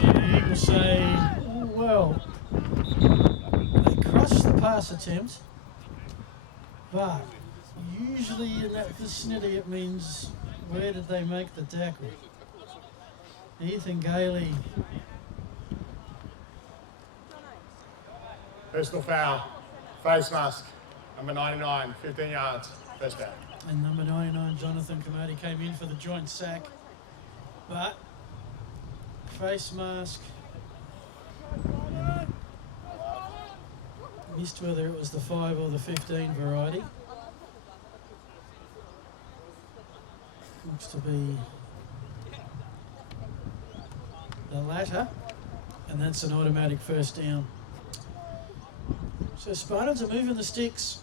The Eagles say, oh, well, they crushed the pass attempt, but usually in that vicinity it means where did they make the tackle? Ethan Gailey. Personal foul, face mask, number 99, 15 yards, first down. And number 99, Jonathan Kamadi, came in for the joint sack, but face mask, missed whether it was the 5 or the 15 variety. Looks to be the latter, and that's an automatic first down. So Spartans are moving the sticks.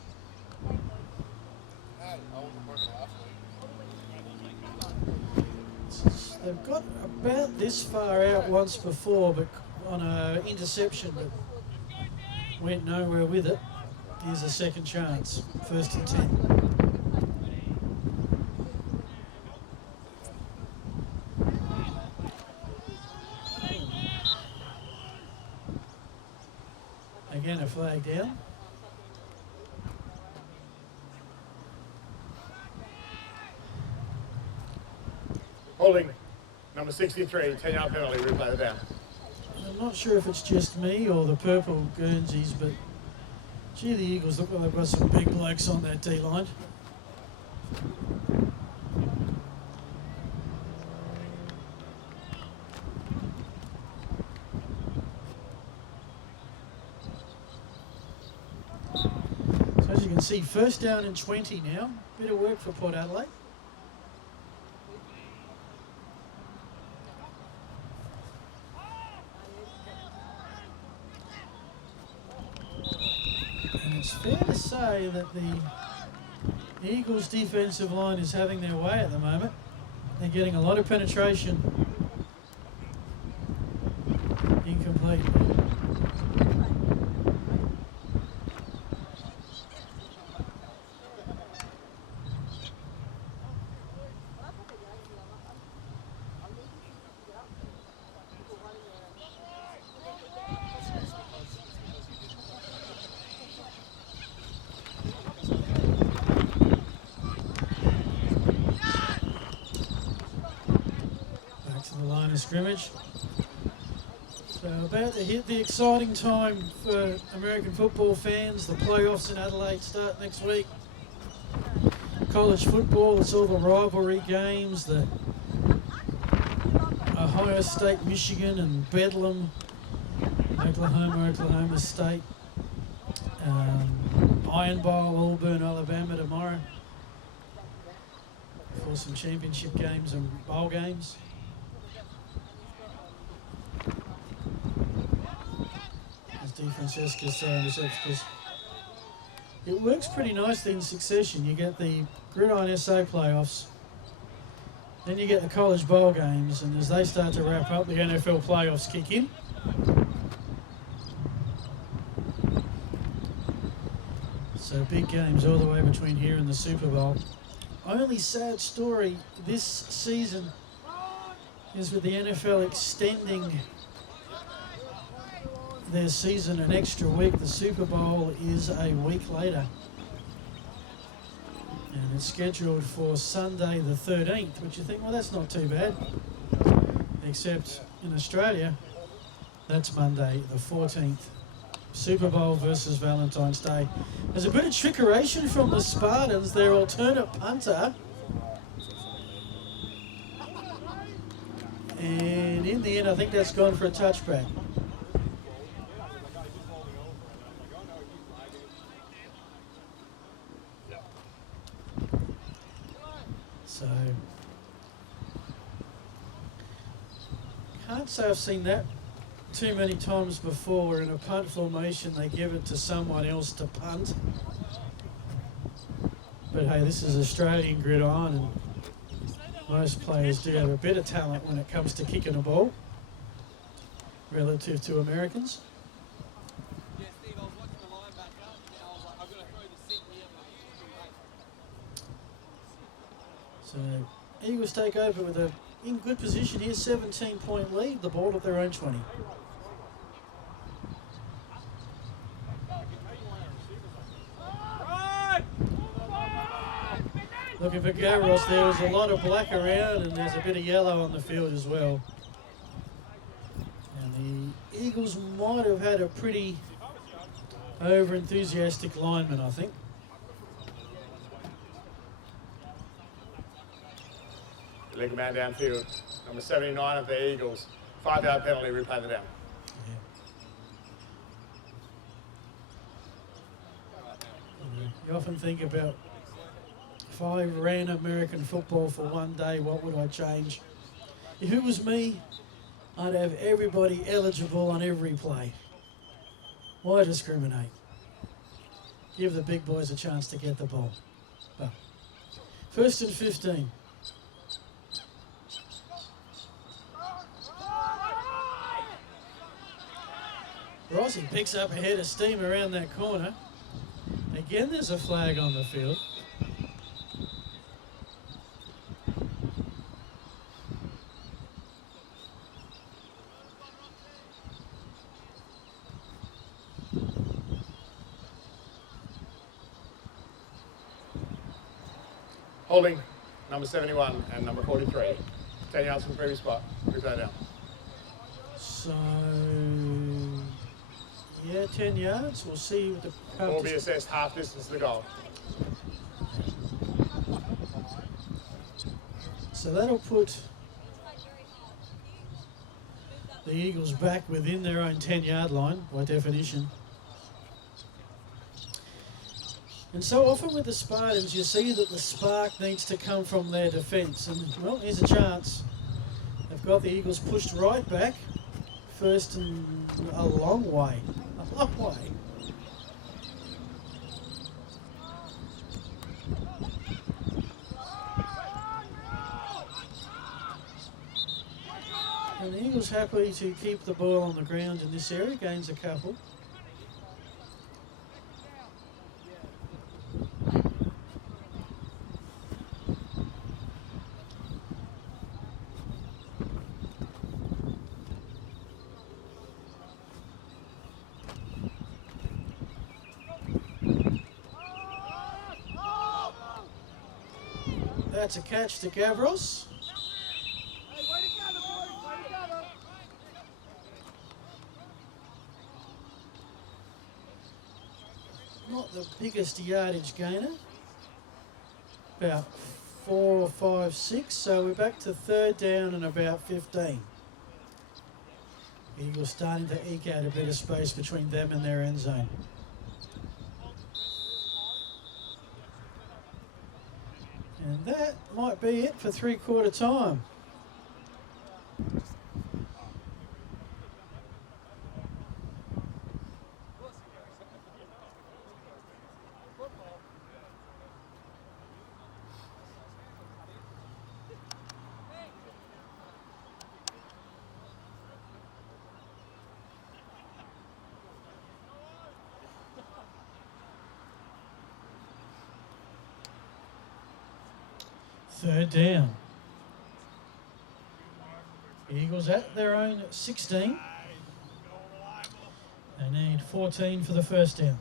They've got about this far out once before, but on an interception, but went nowhere with it. Here's a second chance, 1st and 10. Again, a flag down. Holding, number 63, 10-yard penalty, replay the down. I'm not sure if it's just me or the purple Guernseys, but gee, the Eagles look like they've got some big blokes on that D-line. So as you can see, 1st down and 20 now. Bit of work for Port Adelaide. It's fair to say that the Eagles' defensive line is having their way at the moment. They're getting a lot of penetration. Incomplete. Scrimmage. So about to hit the exciting time for American football fans. The playoffs in Adelaide start next week. College football, it's all the rivalry games, the Ohio State, Michigan and Bedlam, Oklahoma State, Iron Bowl, Auburn, Alabama tomorrow for some championship games and bowl games. Francesca saying this because it works pretty nicely in succession. You get the GridironSA playoffs, then you get the college bowl games, and as they start to wrap up, the NFL playoffs kick in. So big games all the way between here and the Super Bowl. Only sad story this season is with the NFL extending their season an extra week. The Super Bowl is a week later. And it's scheduled for Sunday the 13th, which you think, well, that's not too bad. Except in Australia, that's Monday the 14th. Super Bowl versus Valentine's Day. There's a bit of trickeration from the Spartans, their alternate punter. And in the end, I think that's gone for a touchback. So, can't say I've seen that too many times before, where in a punt formation they give it to someone else to punt. But hey, this is Australian gridiron, and most players do have a bit of talent when it comes to kicking a ball relative to Americans. So Eagles take over with a in good position here, 17-point lead, the ball at their own 20. Looking for Gavros. There was a lot of black around, and there's a bit of yellow on the field as well. And the Eagles might have had a pretty over-enthusiastic lineman, I think. Illegal man downfield. Number 79 of the Eagles. 5-yard penalty, replay the down. Yeah. You often think about, if I ran American football for one day, what would I change? If it was me, I'd have everybody eligible on every play. Why discriminate? Give the big boys a chance to get the ball. But 1st and 15. Rossi picks up a head of steam around that corner. Again, there's a flag on the field. Holding number 71 and number 43. 10 yards from the previous spot. Replay down. So, yeah, 10 yards. We'll see what the Ball will be assessed half distance to the goal. So that'll put the Eagles back within their own 10-yard line, by definition. And so often with the Spartans, you see that the spark needs to come from their defence. And, well, here's a chance. They've got the Eagles pushed right back. First and a long way. A long way. And the Eagles happy to keep the ball on the ground in this area. Gains a couple. That's a catch to Gavros. Not the biggest yardage gainer. About 4, 5, 6. So we're back to 3rd down and about 15. Eagles starting to eke out a bit of space between them and their end zone. And that might be it for 3/4 time. Third down. Eagles at their own 16. They need 14 for the first down.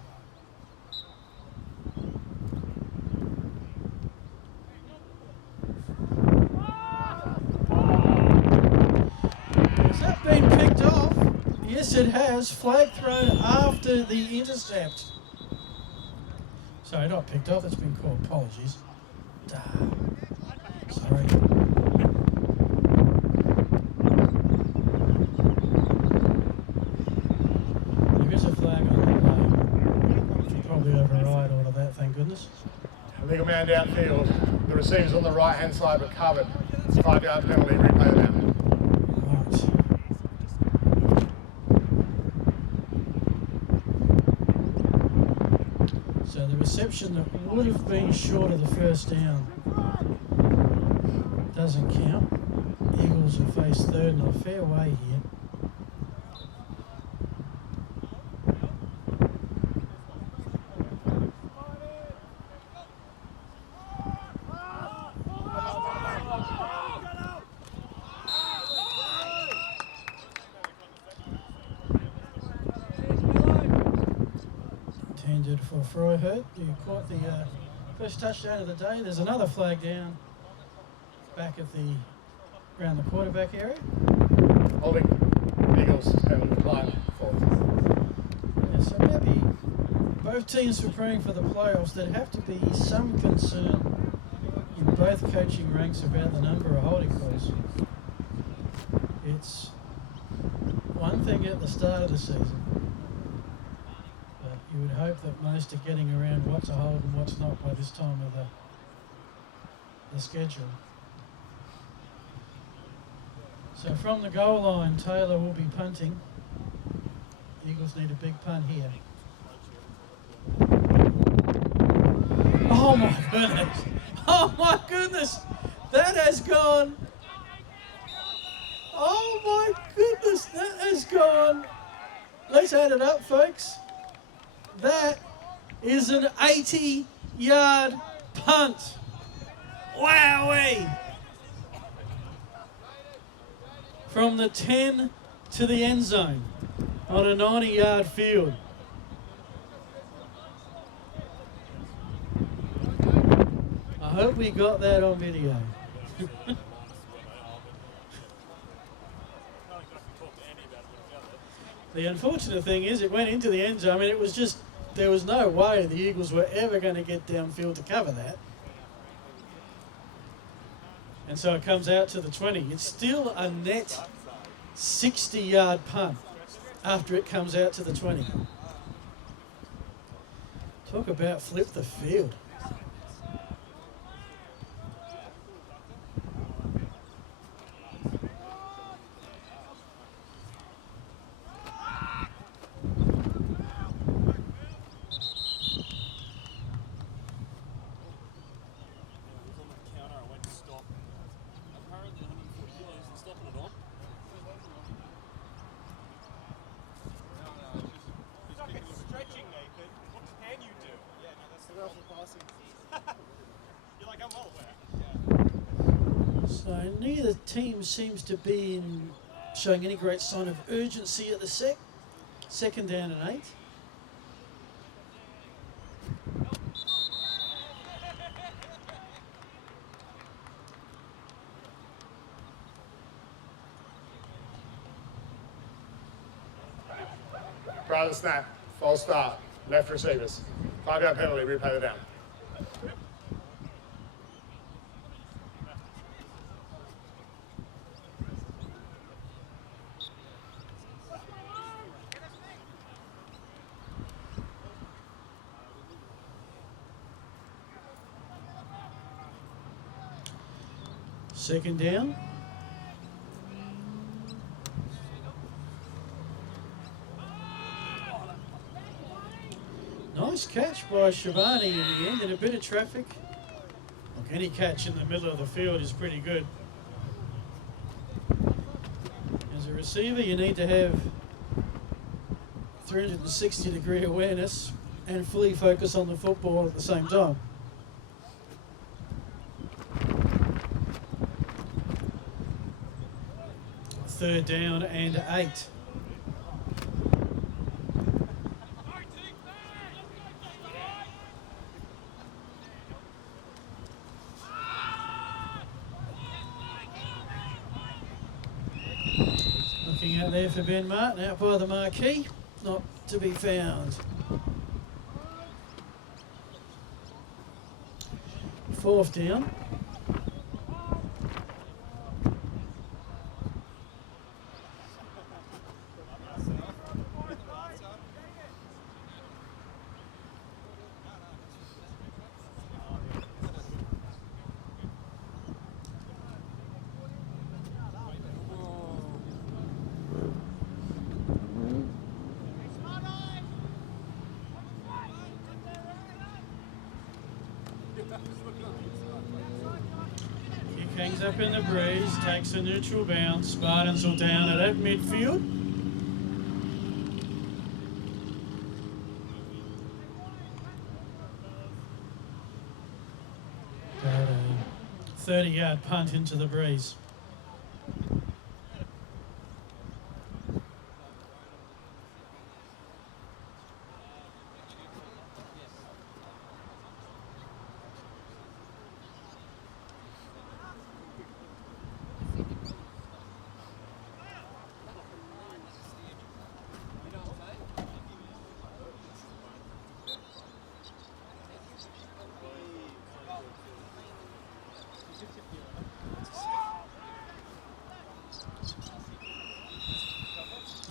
Has that been picked off? Yes, it has. Flag thrown after the intercept. Sorry, not picked off. It's been called. Apologies. Sorry. There is a flag on the play. Should probably override all of that, thank goodness. Legal man downfield. The receiver's on the right-hand side but covered. It's a 5-yard penalty. Replay the down. So the reception that would have been short of the first down doesn't count. Eagles will face third and a fair way here. Intended for Frohert. You caught the first touchdown of the day. There's another flag down back at the around the quarterback area. Holding. Eagles having a decline forward. Yeah, so maybe both teams preparing for the playoffs, there'd have to be some concern in both coaching ranks about the number of holding calls. It's one thing at the start of the season, but you would hope that most are getting around what's a hold and what's not by this time of the schedule. So from the goal line, Taylor will be punting. Eagles need a big punt here. Oh my goodness! Oh my goodness! That has gone. Oh my goodness! That has gone. Let's add it up, folks. That is an 80-yard punt. Wowee! From the 10 to the end zone on a 90-yard field. I hope we got that on video. The unfortunate thing is it went into the end zone. I mean, it was just, there was no way the Eagles were ever going to get downfield to cover that. And so it comes out to the 20. It's still a net 60-yard punt after it comes out to the 20. Talk about flip the field. So neither team seems to be showing any great sign of urgency at the second down and 8. Prior to the snap, false start, left receivers. 5-yard penalty, replay the down. Second down. Nice catch by Shivani in the end, in a bit of traffic. Look, any catch in the middle of the field is pretty good. As a receiver, you need to have 360-degree awareness and fully focus on the football at the same time. third down and 8. Looking out there for Ben Martin, out by the marquee, not to be found. 4th down. Kings up in the breeze, takes a neutral bounce. Spartans will down it at midfield. Got a 30-yard punt into the breeze.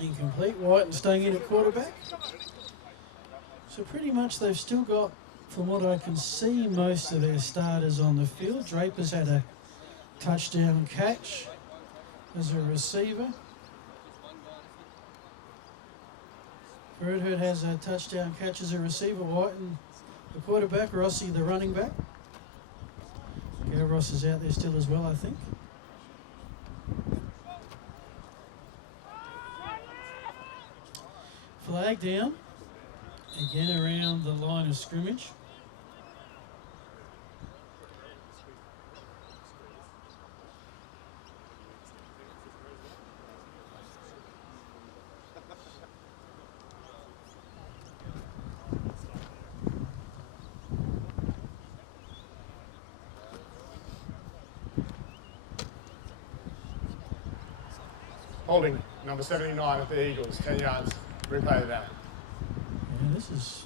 Incomplete. White and staying in at quarterback. So pretty much they've still got, from what I can see, most of their starters on the field. Draper's had a touchdown catch as a receiver. Redhead has a touchdown catch as a receiver. White and the quarterback. Rossi the running back. Ross is out there still as well, I think. Flag down, again around the line of scrimmage. Holding, number 79 of the Eagles, 10 yards. Replay of that. Yeah, this is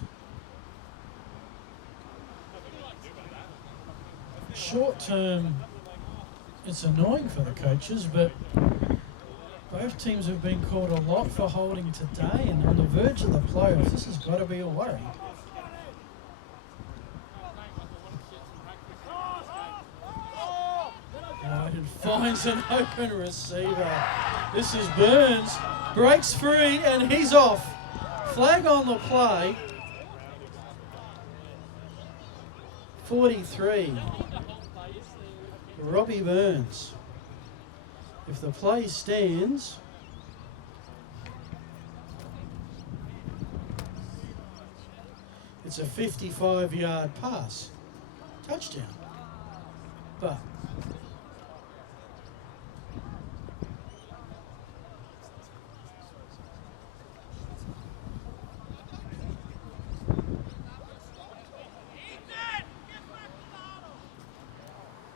short term. It's annoying for the coaches, but both teams have been called a lot for holding today, and on the verge of the playoffs, this has got to be a worry. White finds an open receiver. This is Burns. Breaks free and he's off. Flag on the play. 43. Robbie Burns. If the play stands, it's a 55-yard pass. Touchdown. But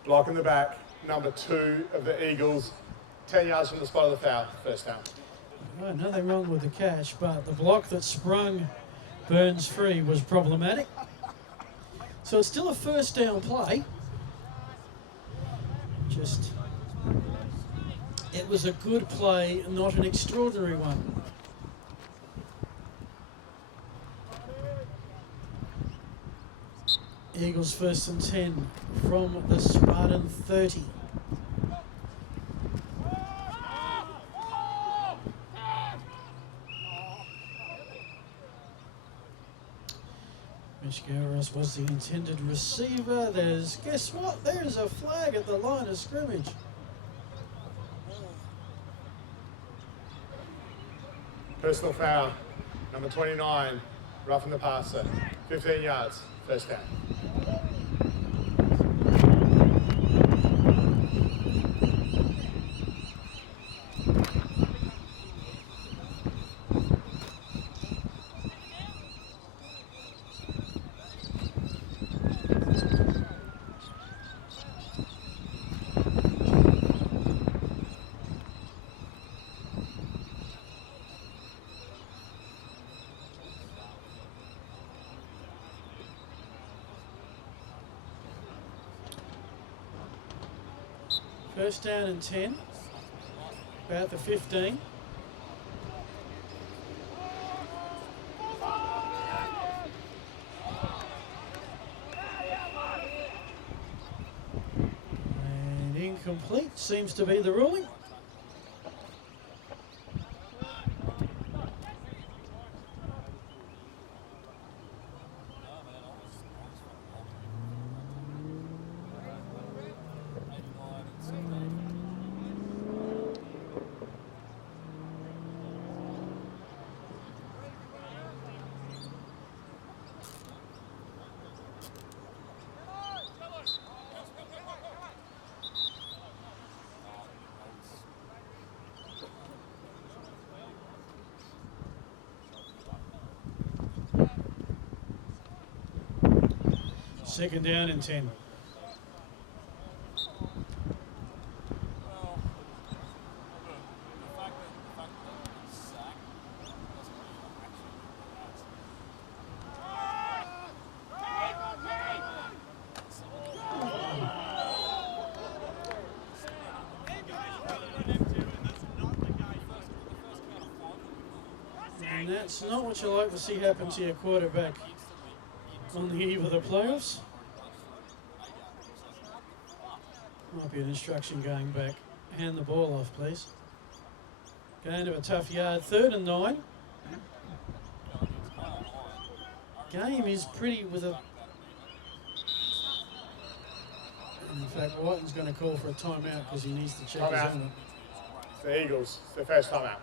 block in the back, number 2 of the Eagles, 10 yards from the spot of the foul, first down. Right, nothing wrong with the catch, but the block that sprung Burns free was problematic. So it's still a first down play. It was a good play, not an extraordinary one. Eagles 1st and 10 from the Spartan 30. Mishgaros was the intended receiver. Guess what? There's a flag at the line of scrimmage. Personal foul, number 29, roughing the passer, 15 yards, first down. First down and 10. About the 15. And incomplete seems to be the ruling. Second down and 10. And that's not what you like to see happen to your quarterback on the eve of the playoffs. Might be an instruction going back. Hand the ball off, please. Going to a tough yard. 3rd and 9. Game is pretty with a... In fact, Whiten's going to call for a timeout because he needs to check his helmet. It's the Eagles. It's their first timeout.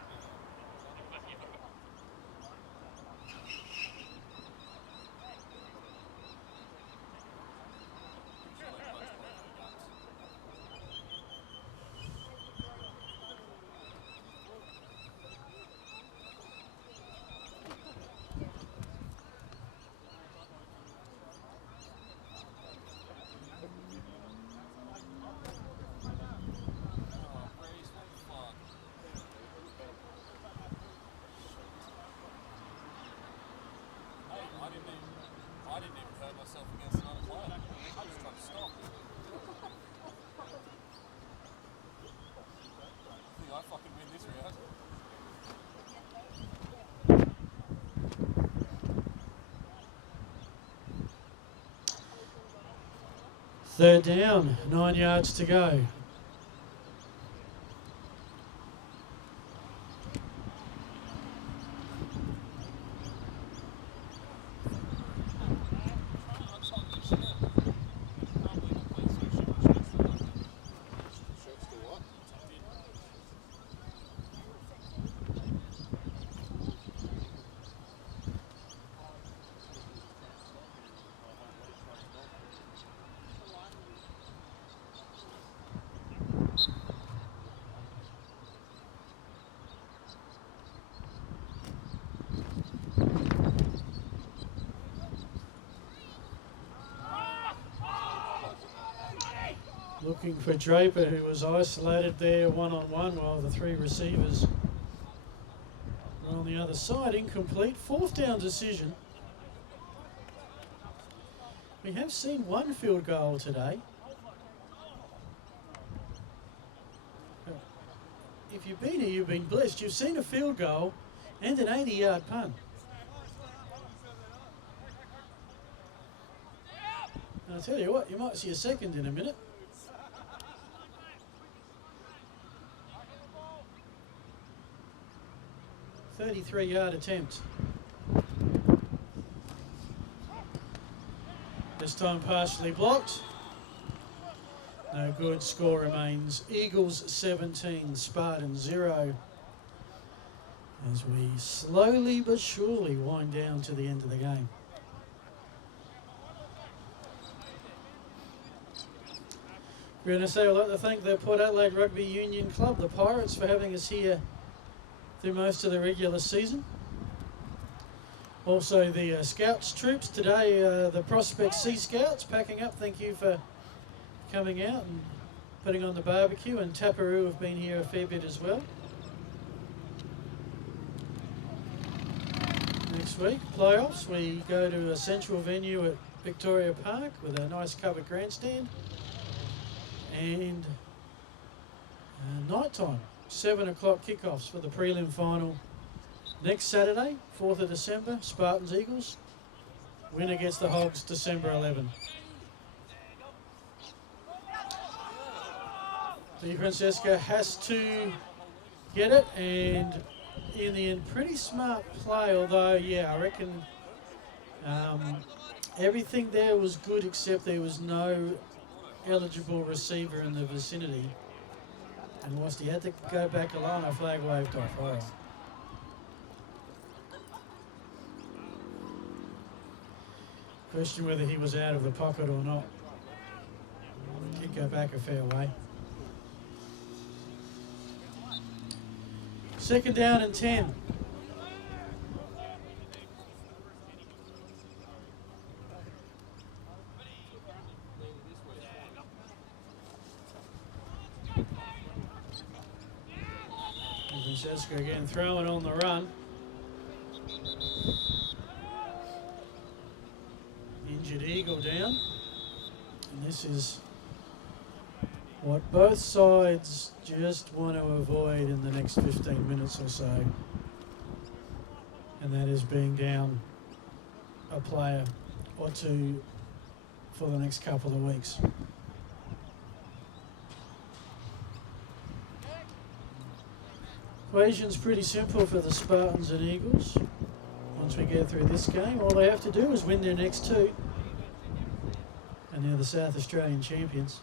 Third down, 9 yards to go. Looking for Draper, who was isolated there one-on-one while the 3 receivers were on the other side. Incomplete. 4th down decision. We have seen 1 field goal today. If you've been here, you've been blessed. You've seen a field goal and an 80-yard punt. And I'll tell you what, you might see a second in a minute. 33-yard attempt. This time partially blocked. No good. Score remains Eagles 17, Spartans 0. As we slowly but surely wind down to the end of the game. GridironSA would like to thank the Port Adelaide Rugby Union Club, the Pirates, for having us here through most of the regular season. Also the Scouts troops today, the Prospect Sea Scouts packing up. Thank you for coming out and putting on the barbecue, and Taparoo have been here a fair bit as well. Next week, playoffs, we go to a central venue at Victoria Park with a nice covered grandstand, and Night time, 7 o'clock kickoffs for the prelim final. Next Saturday, 4th of December, Spartans Eagles. Winner gets the Hogs December 11. GridironSA has to get it, and in the end, pretty smart play, although, yeah, I reckon everything there was good except there was no eligible receiver in the vicinity. And whilst he had to go back alone, a flag waved off. Oh. Question whether he was out of the pocket or not. Did go back a fair way. 2nd down and 10. GridironSA again throwing on the run. Injured Eagle down. And this is what both sides just want to avoid in the next 15 minutes or so. And that is being down a player or two for the next couple of weeks. Equation's pretty simple for the Spartans and Eagles. Once we get through this game, all they have to do is win their next two. And they're the South Australian champions.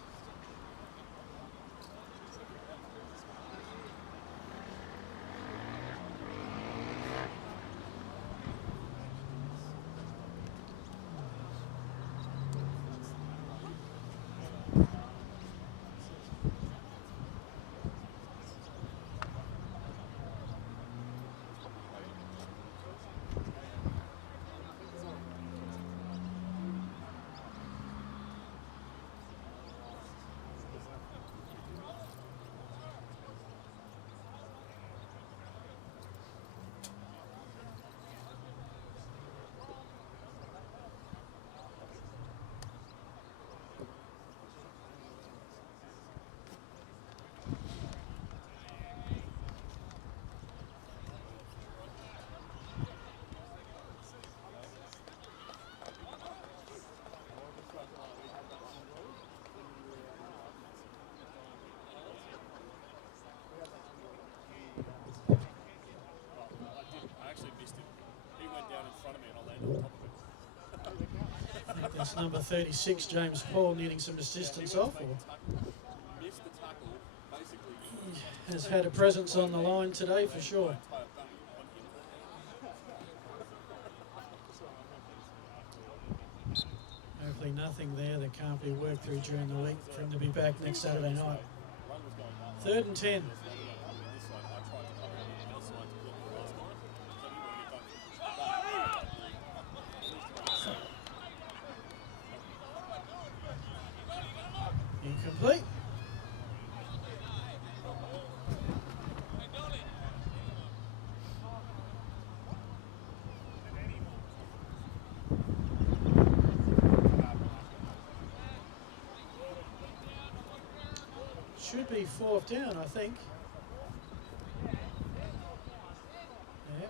That's number 36, James Paul, needing some assistance off. He has had a presence on the line today for sure. Hopefully nothing there that can't be worked through during the week for him to be back next Saturday night. 3rd and 10. Incomplete. Should be 4th down, I think. Yeah.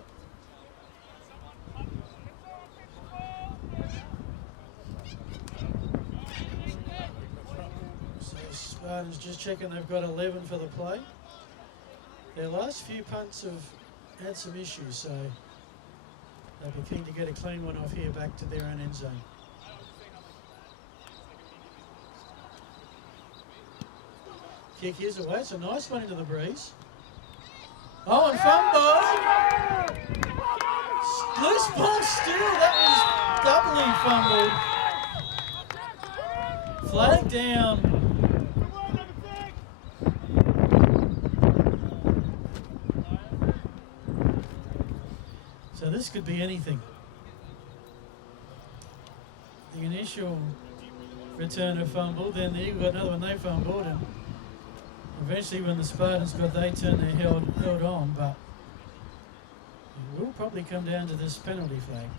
Spartans just checking they've got 11 for the play. Their last few punts have had some issues, so they'll be keen to get a clean one off here back to their own end zone. Kick is away. It's a nice one into the breeze. Oh, and fumble! Loose ball still. That was doubly fumbled. Flag down. So this could be anything. The initial return of fumble, then the Eagle got another one, they fumbled, and eventually when the Spartans got their turn, they held on, but it will probably come down to this penalty flag.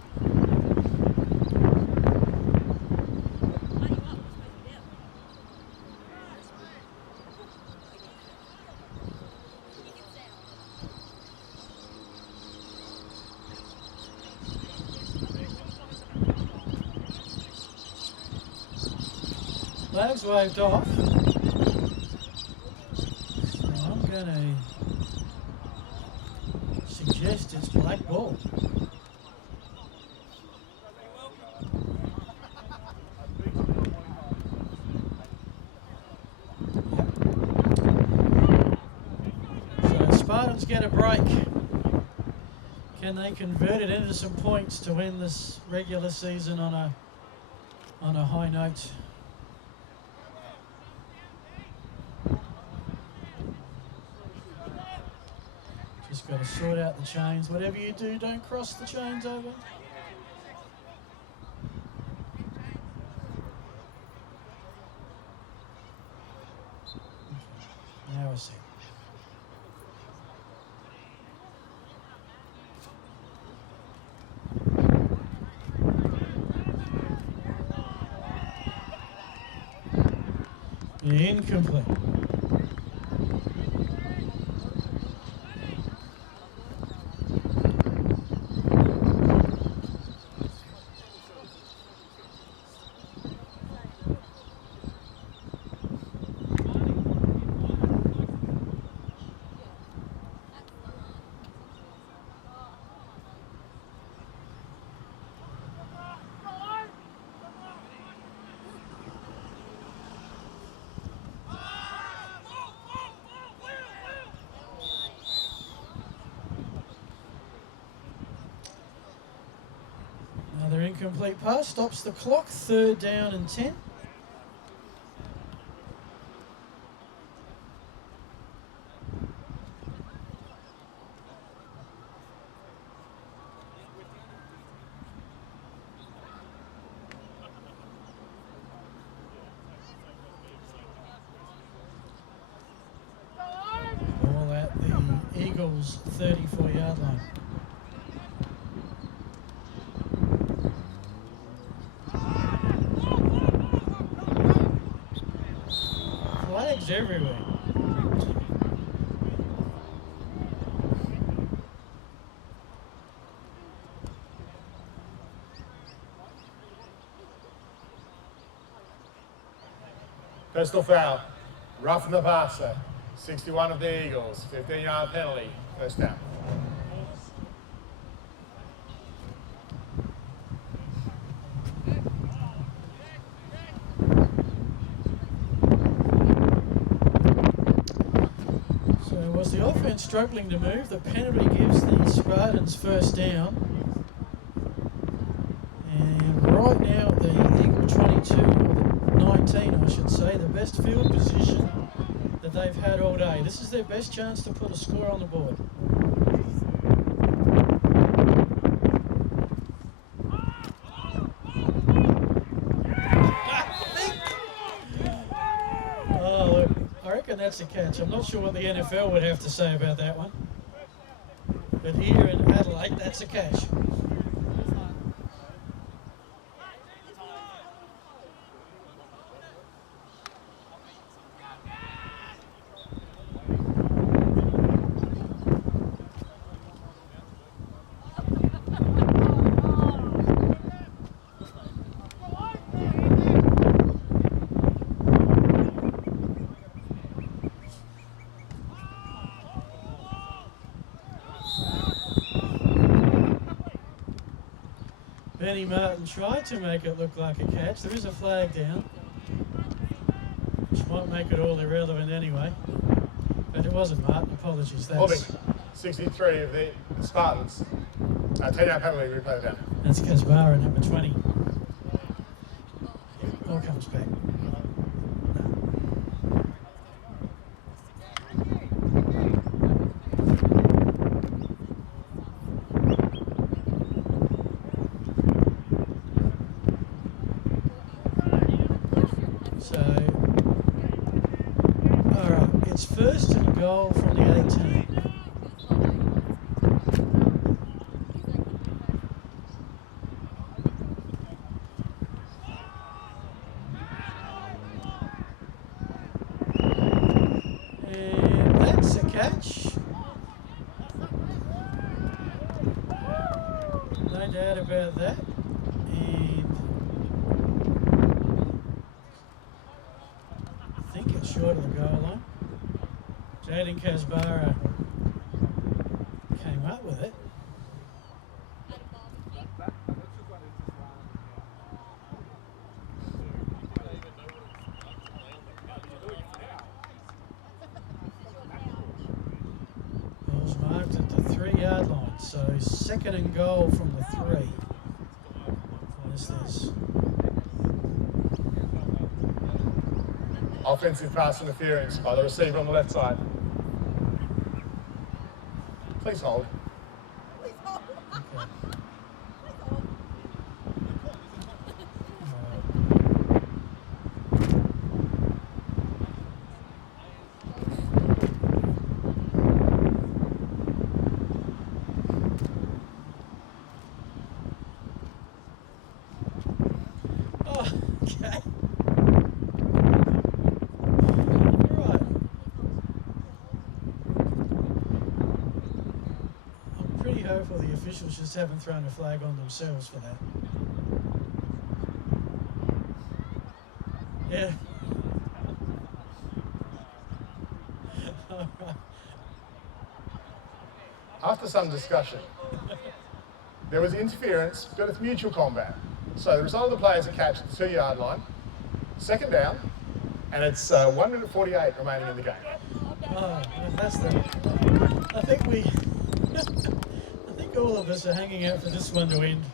Flag's waved off. So I'm going to suggest it's black ball. So Spartans get a break. Can they convert it into some points to end this regular season on a high note? Just got to sort out the chains. Whatever you do, don't cross the chains over. Now I see. Incomplete. Another incomplete pass, stops the clock, 3rd down and 10. Ball at the Eagles' 34-yard line. Flags everywhere. Personal foul. Roughing the passer. 61 of the Eagles. 15-yard penalty. First down. Was the offense struggling to move? The penalty gives the Spartans 1st down. And right now at the Eagle 22, or the 19 I should say, the best field position that they've had all day. This is their best chance to put a score on the board. And that's a catch. I'm not sure what the NFL would have to say about that one. But here in Adelaide, that's a catch. Benny Martin tried to make it look like a catch. There is a flag down, which might make it all irrelevant anyway. But it wasn't Martin. Apologies. That's 63 of the Spartans. 10-yard penalty, replay down. That's Kasbara, number 20. Ball comes back. It's 1st and goal from the 18. And that's a catch. No doubt about that. And of the goal line. Jaden Casbara came up with it. Ball's marked at the 3-yard line, so 2nd and goal from the 3. What is this? Offensive pass interference by the receiver on the left side. Please hold. Okay. Oh, okay. Right. I'm pretty hopeful the officials just haven't thrown a flag on themselves for that. Yeah. All right. After some discussion, there was interference, but it's mutual combat. So the result of the play is a catch at the 2-yard line, 2nd down, and it's 1 minute 48 remaining in the game. Oh, that's the. I think we. I think all of us are hanging out for this one to end,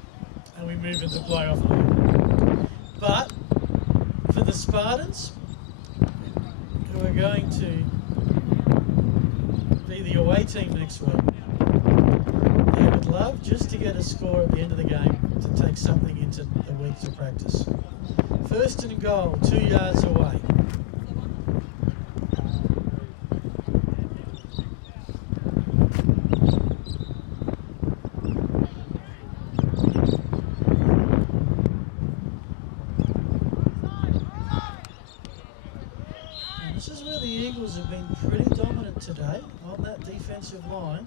and we move into playoff mode. But for the Spartans, who are going to be the away team next week, they would love just to get a score at the end of the game to take something into the week to practice. 1st and goal, 2 yards away. And this is where the Eagles have been pretty dominant today on that defensive line.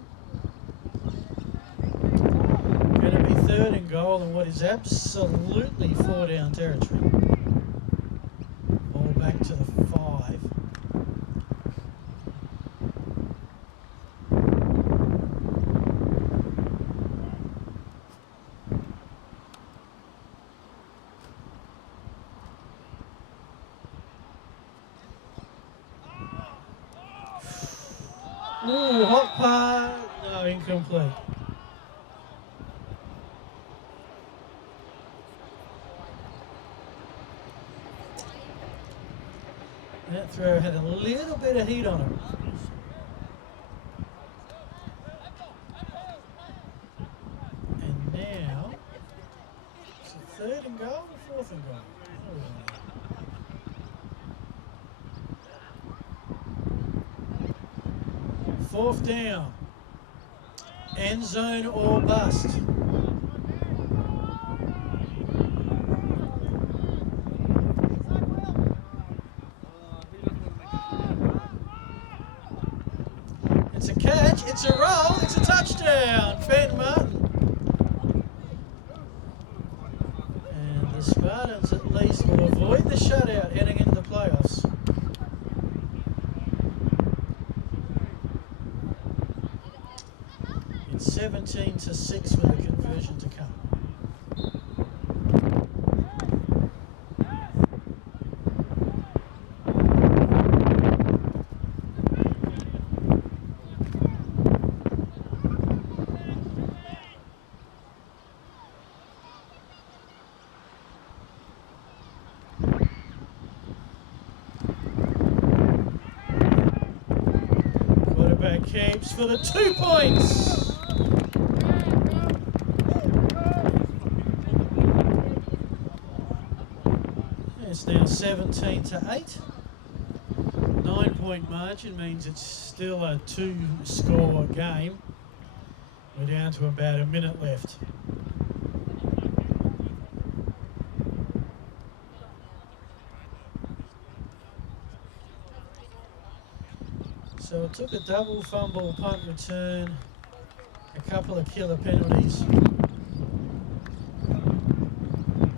Going to be 3rd and goal in what is absolutely 4-down territory. Ball back to the 5. Ooh, hot pass. No, incomplete. That throw had a little bit of heat on it. And now, it's a 3rd and goal or 4th and goal? Oh. 4th down. End zone or bust. It's a catch, it's a roll, it's a touchdown. Ben Martin. And the Spartans at least will avoid the shutout heading into the playoffs. It's 17-6 with a conversion to come. Quarterback keeps for the 2 points. It's now 17-8. 9-point margin means it's still a 2-score game. We're down to about a minute left. So it took a double fumble punt return, a couple of killer penalties.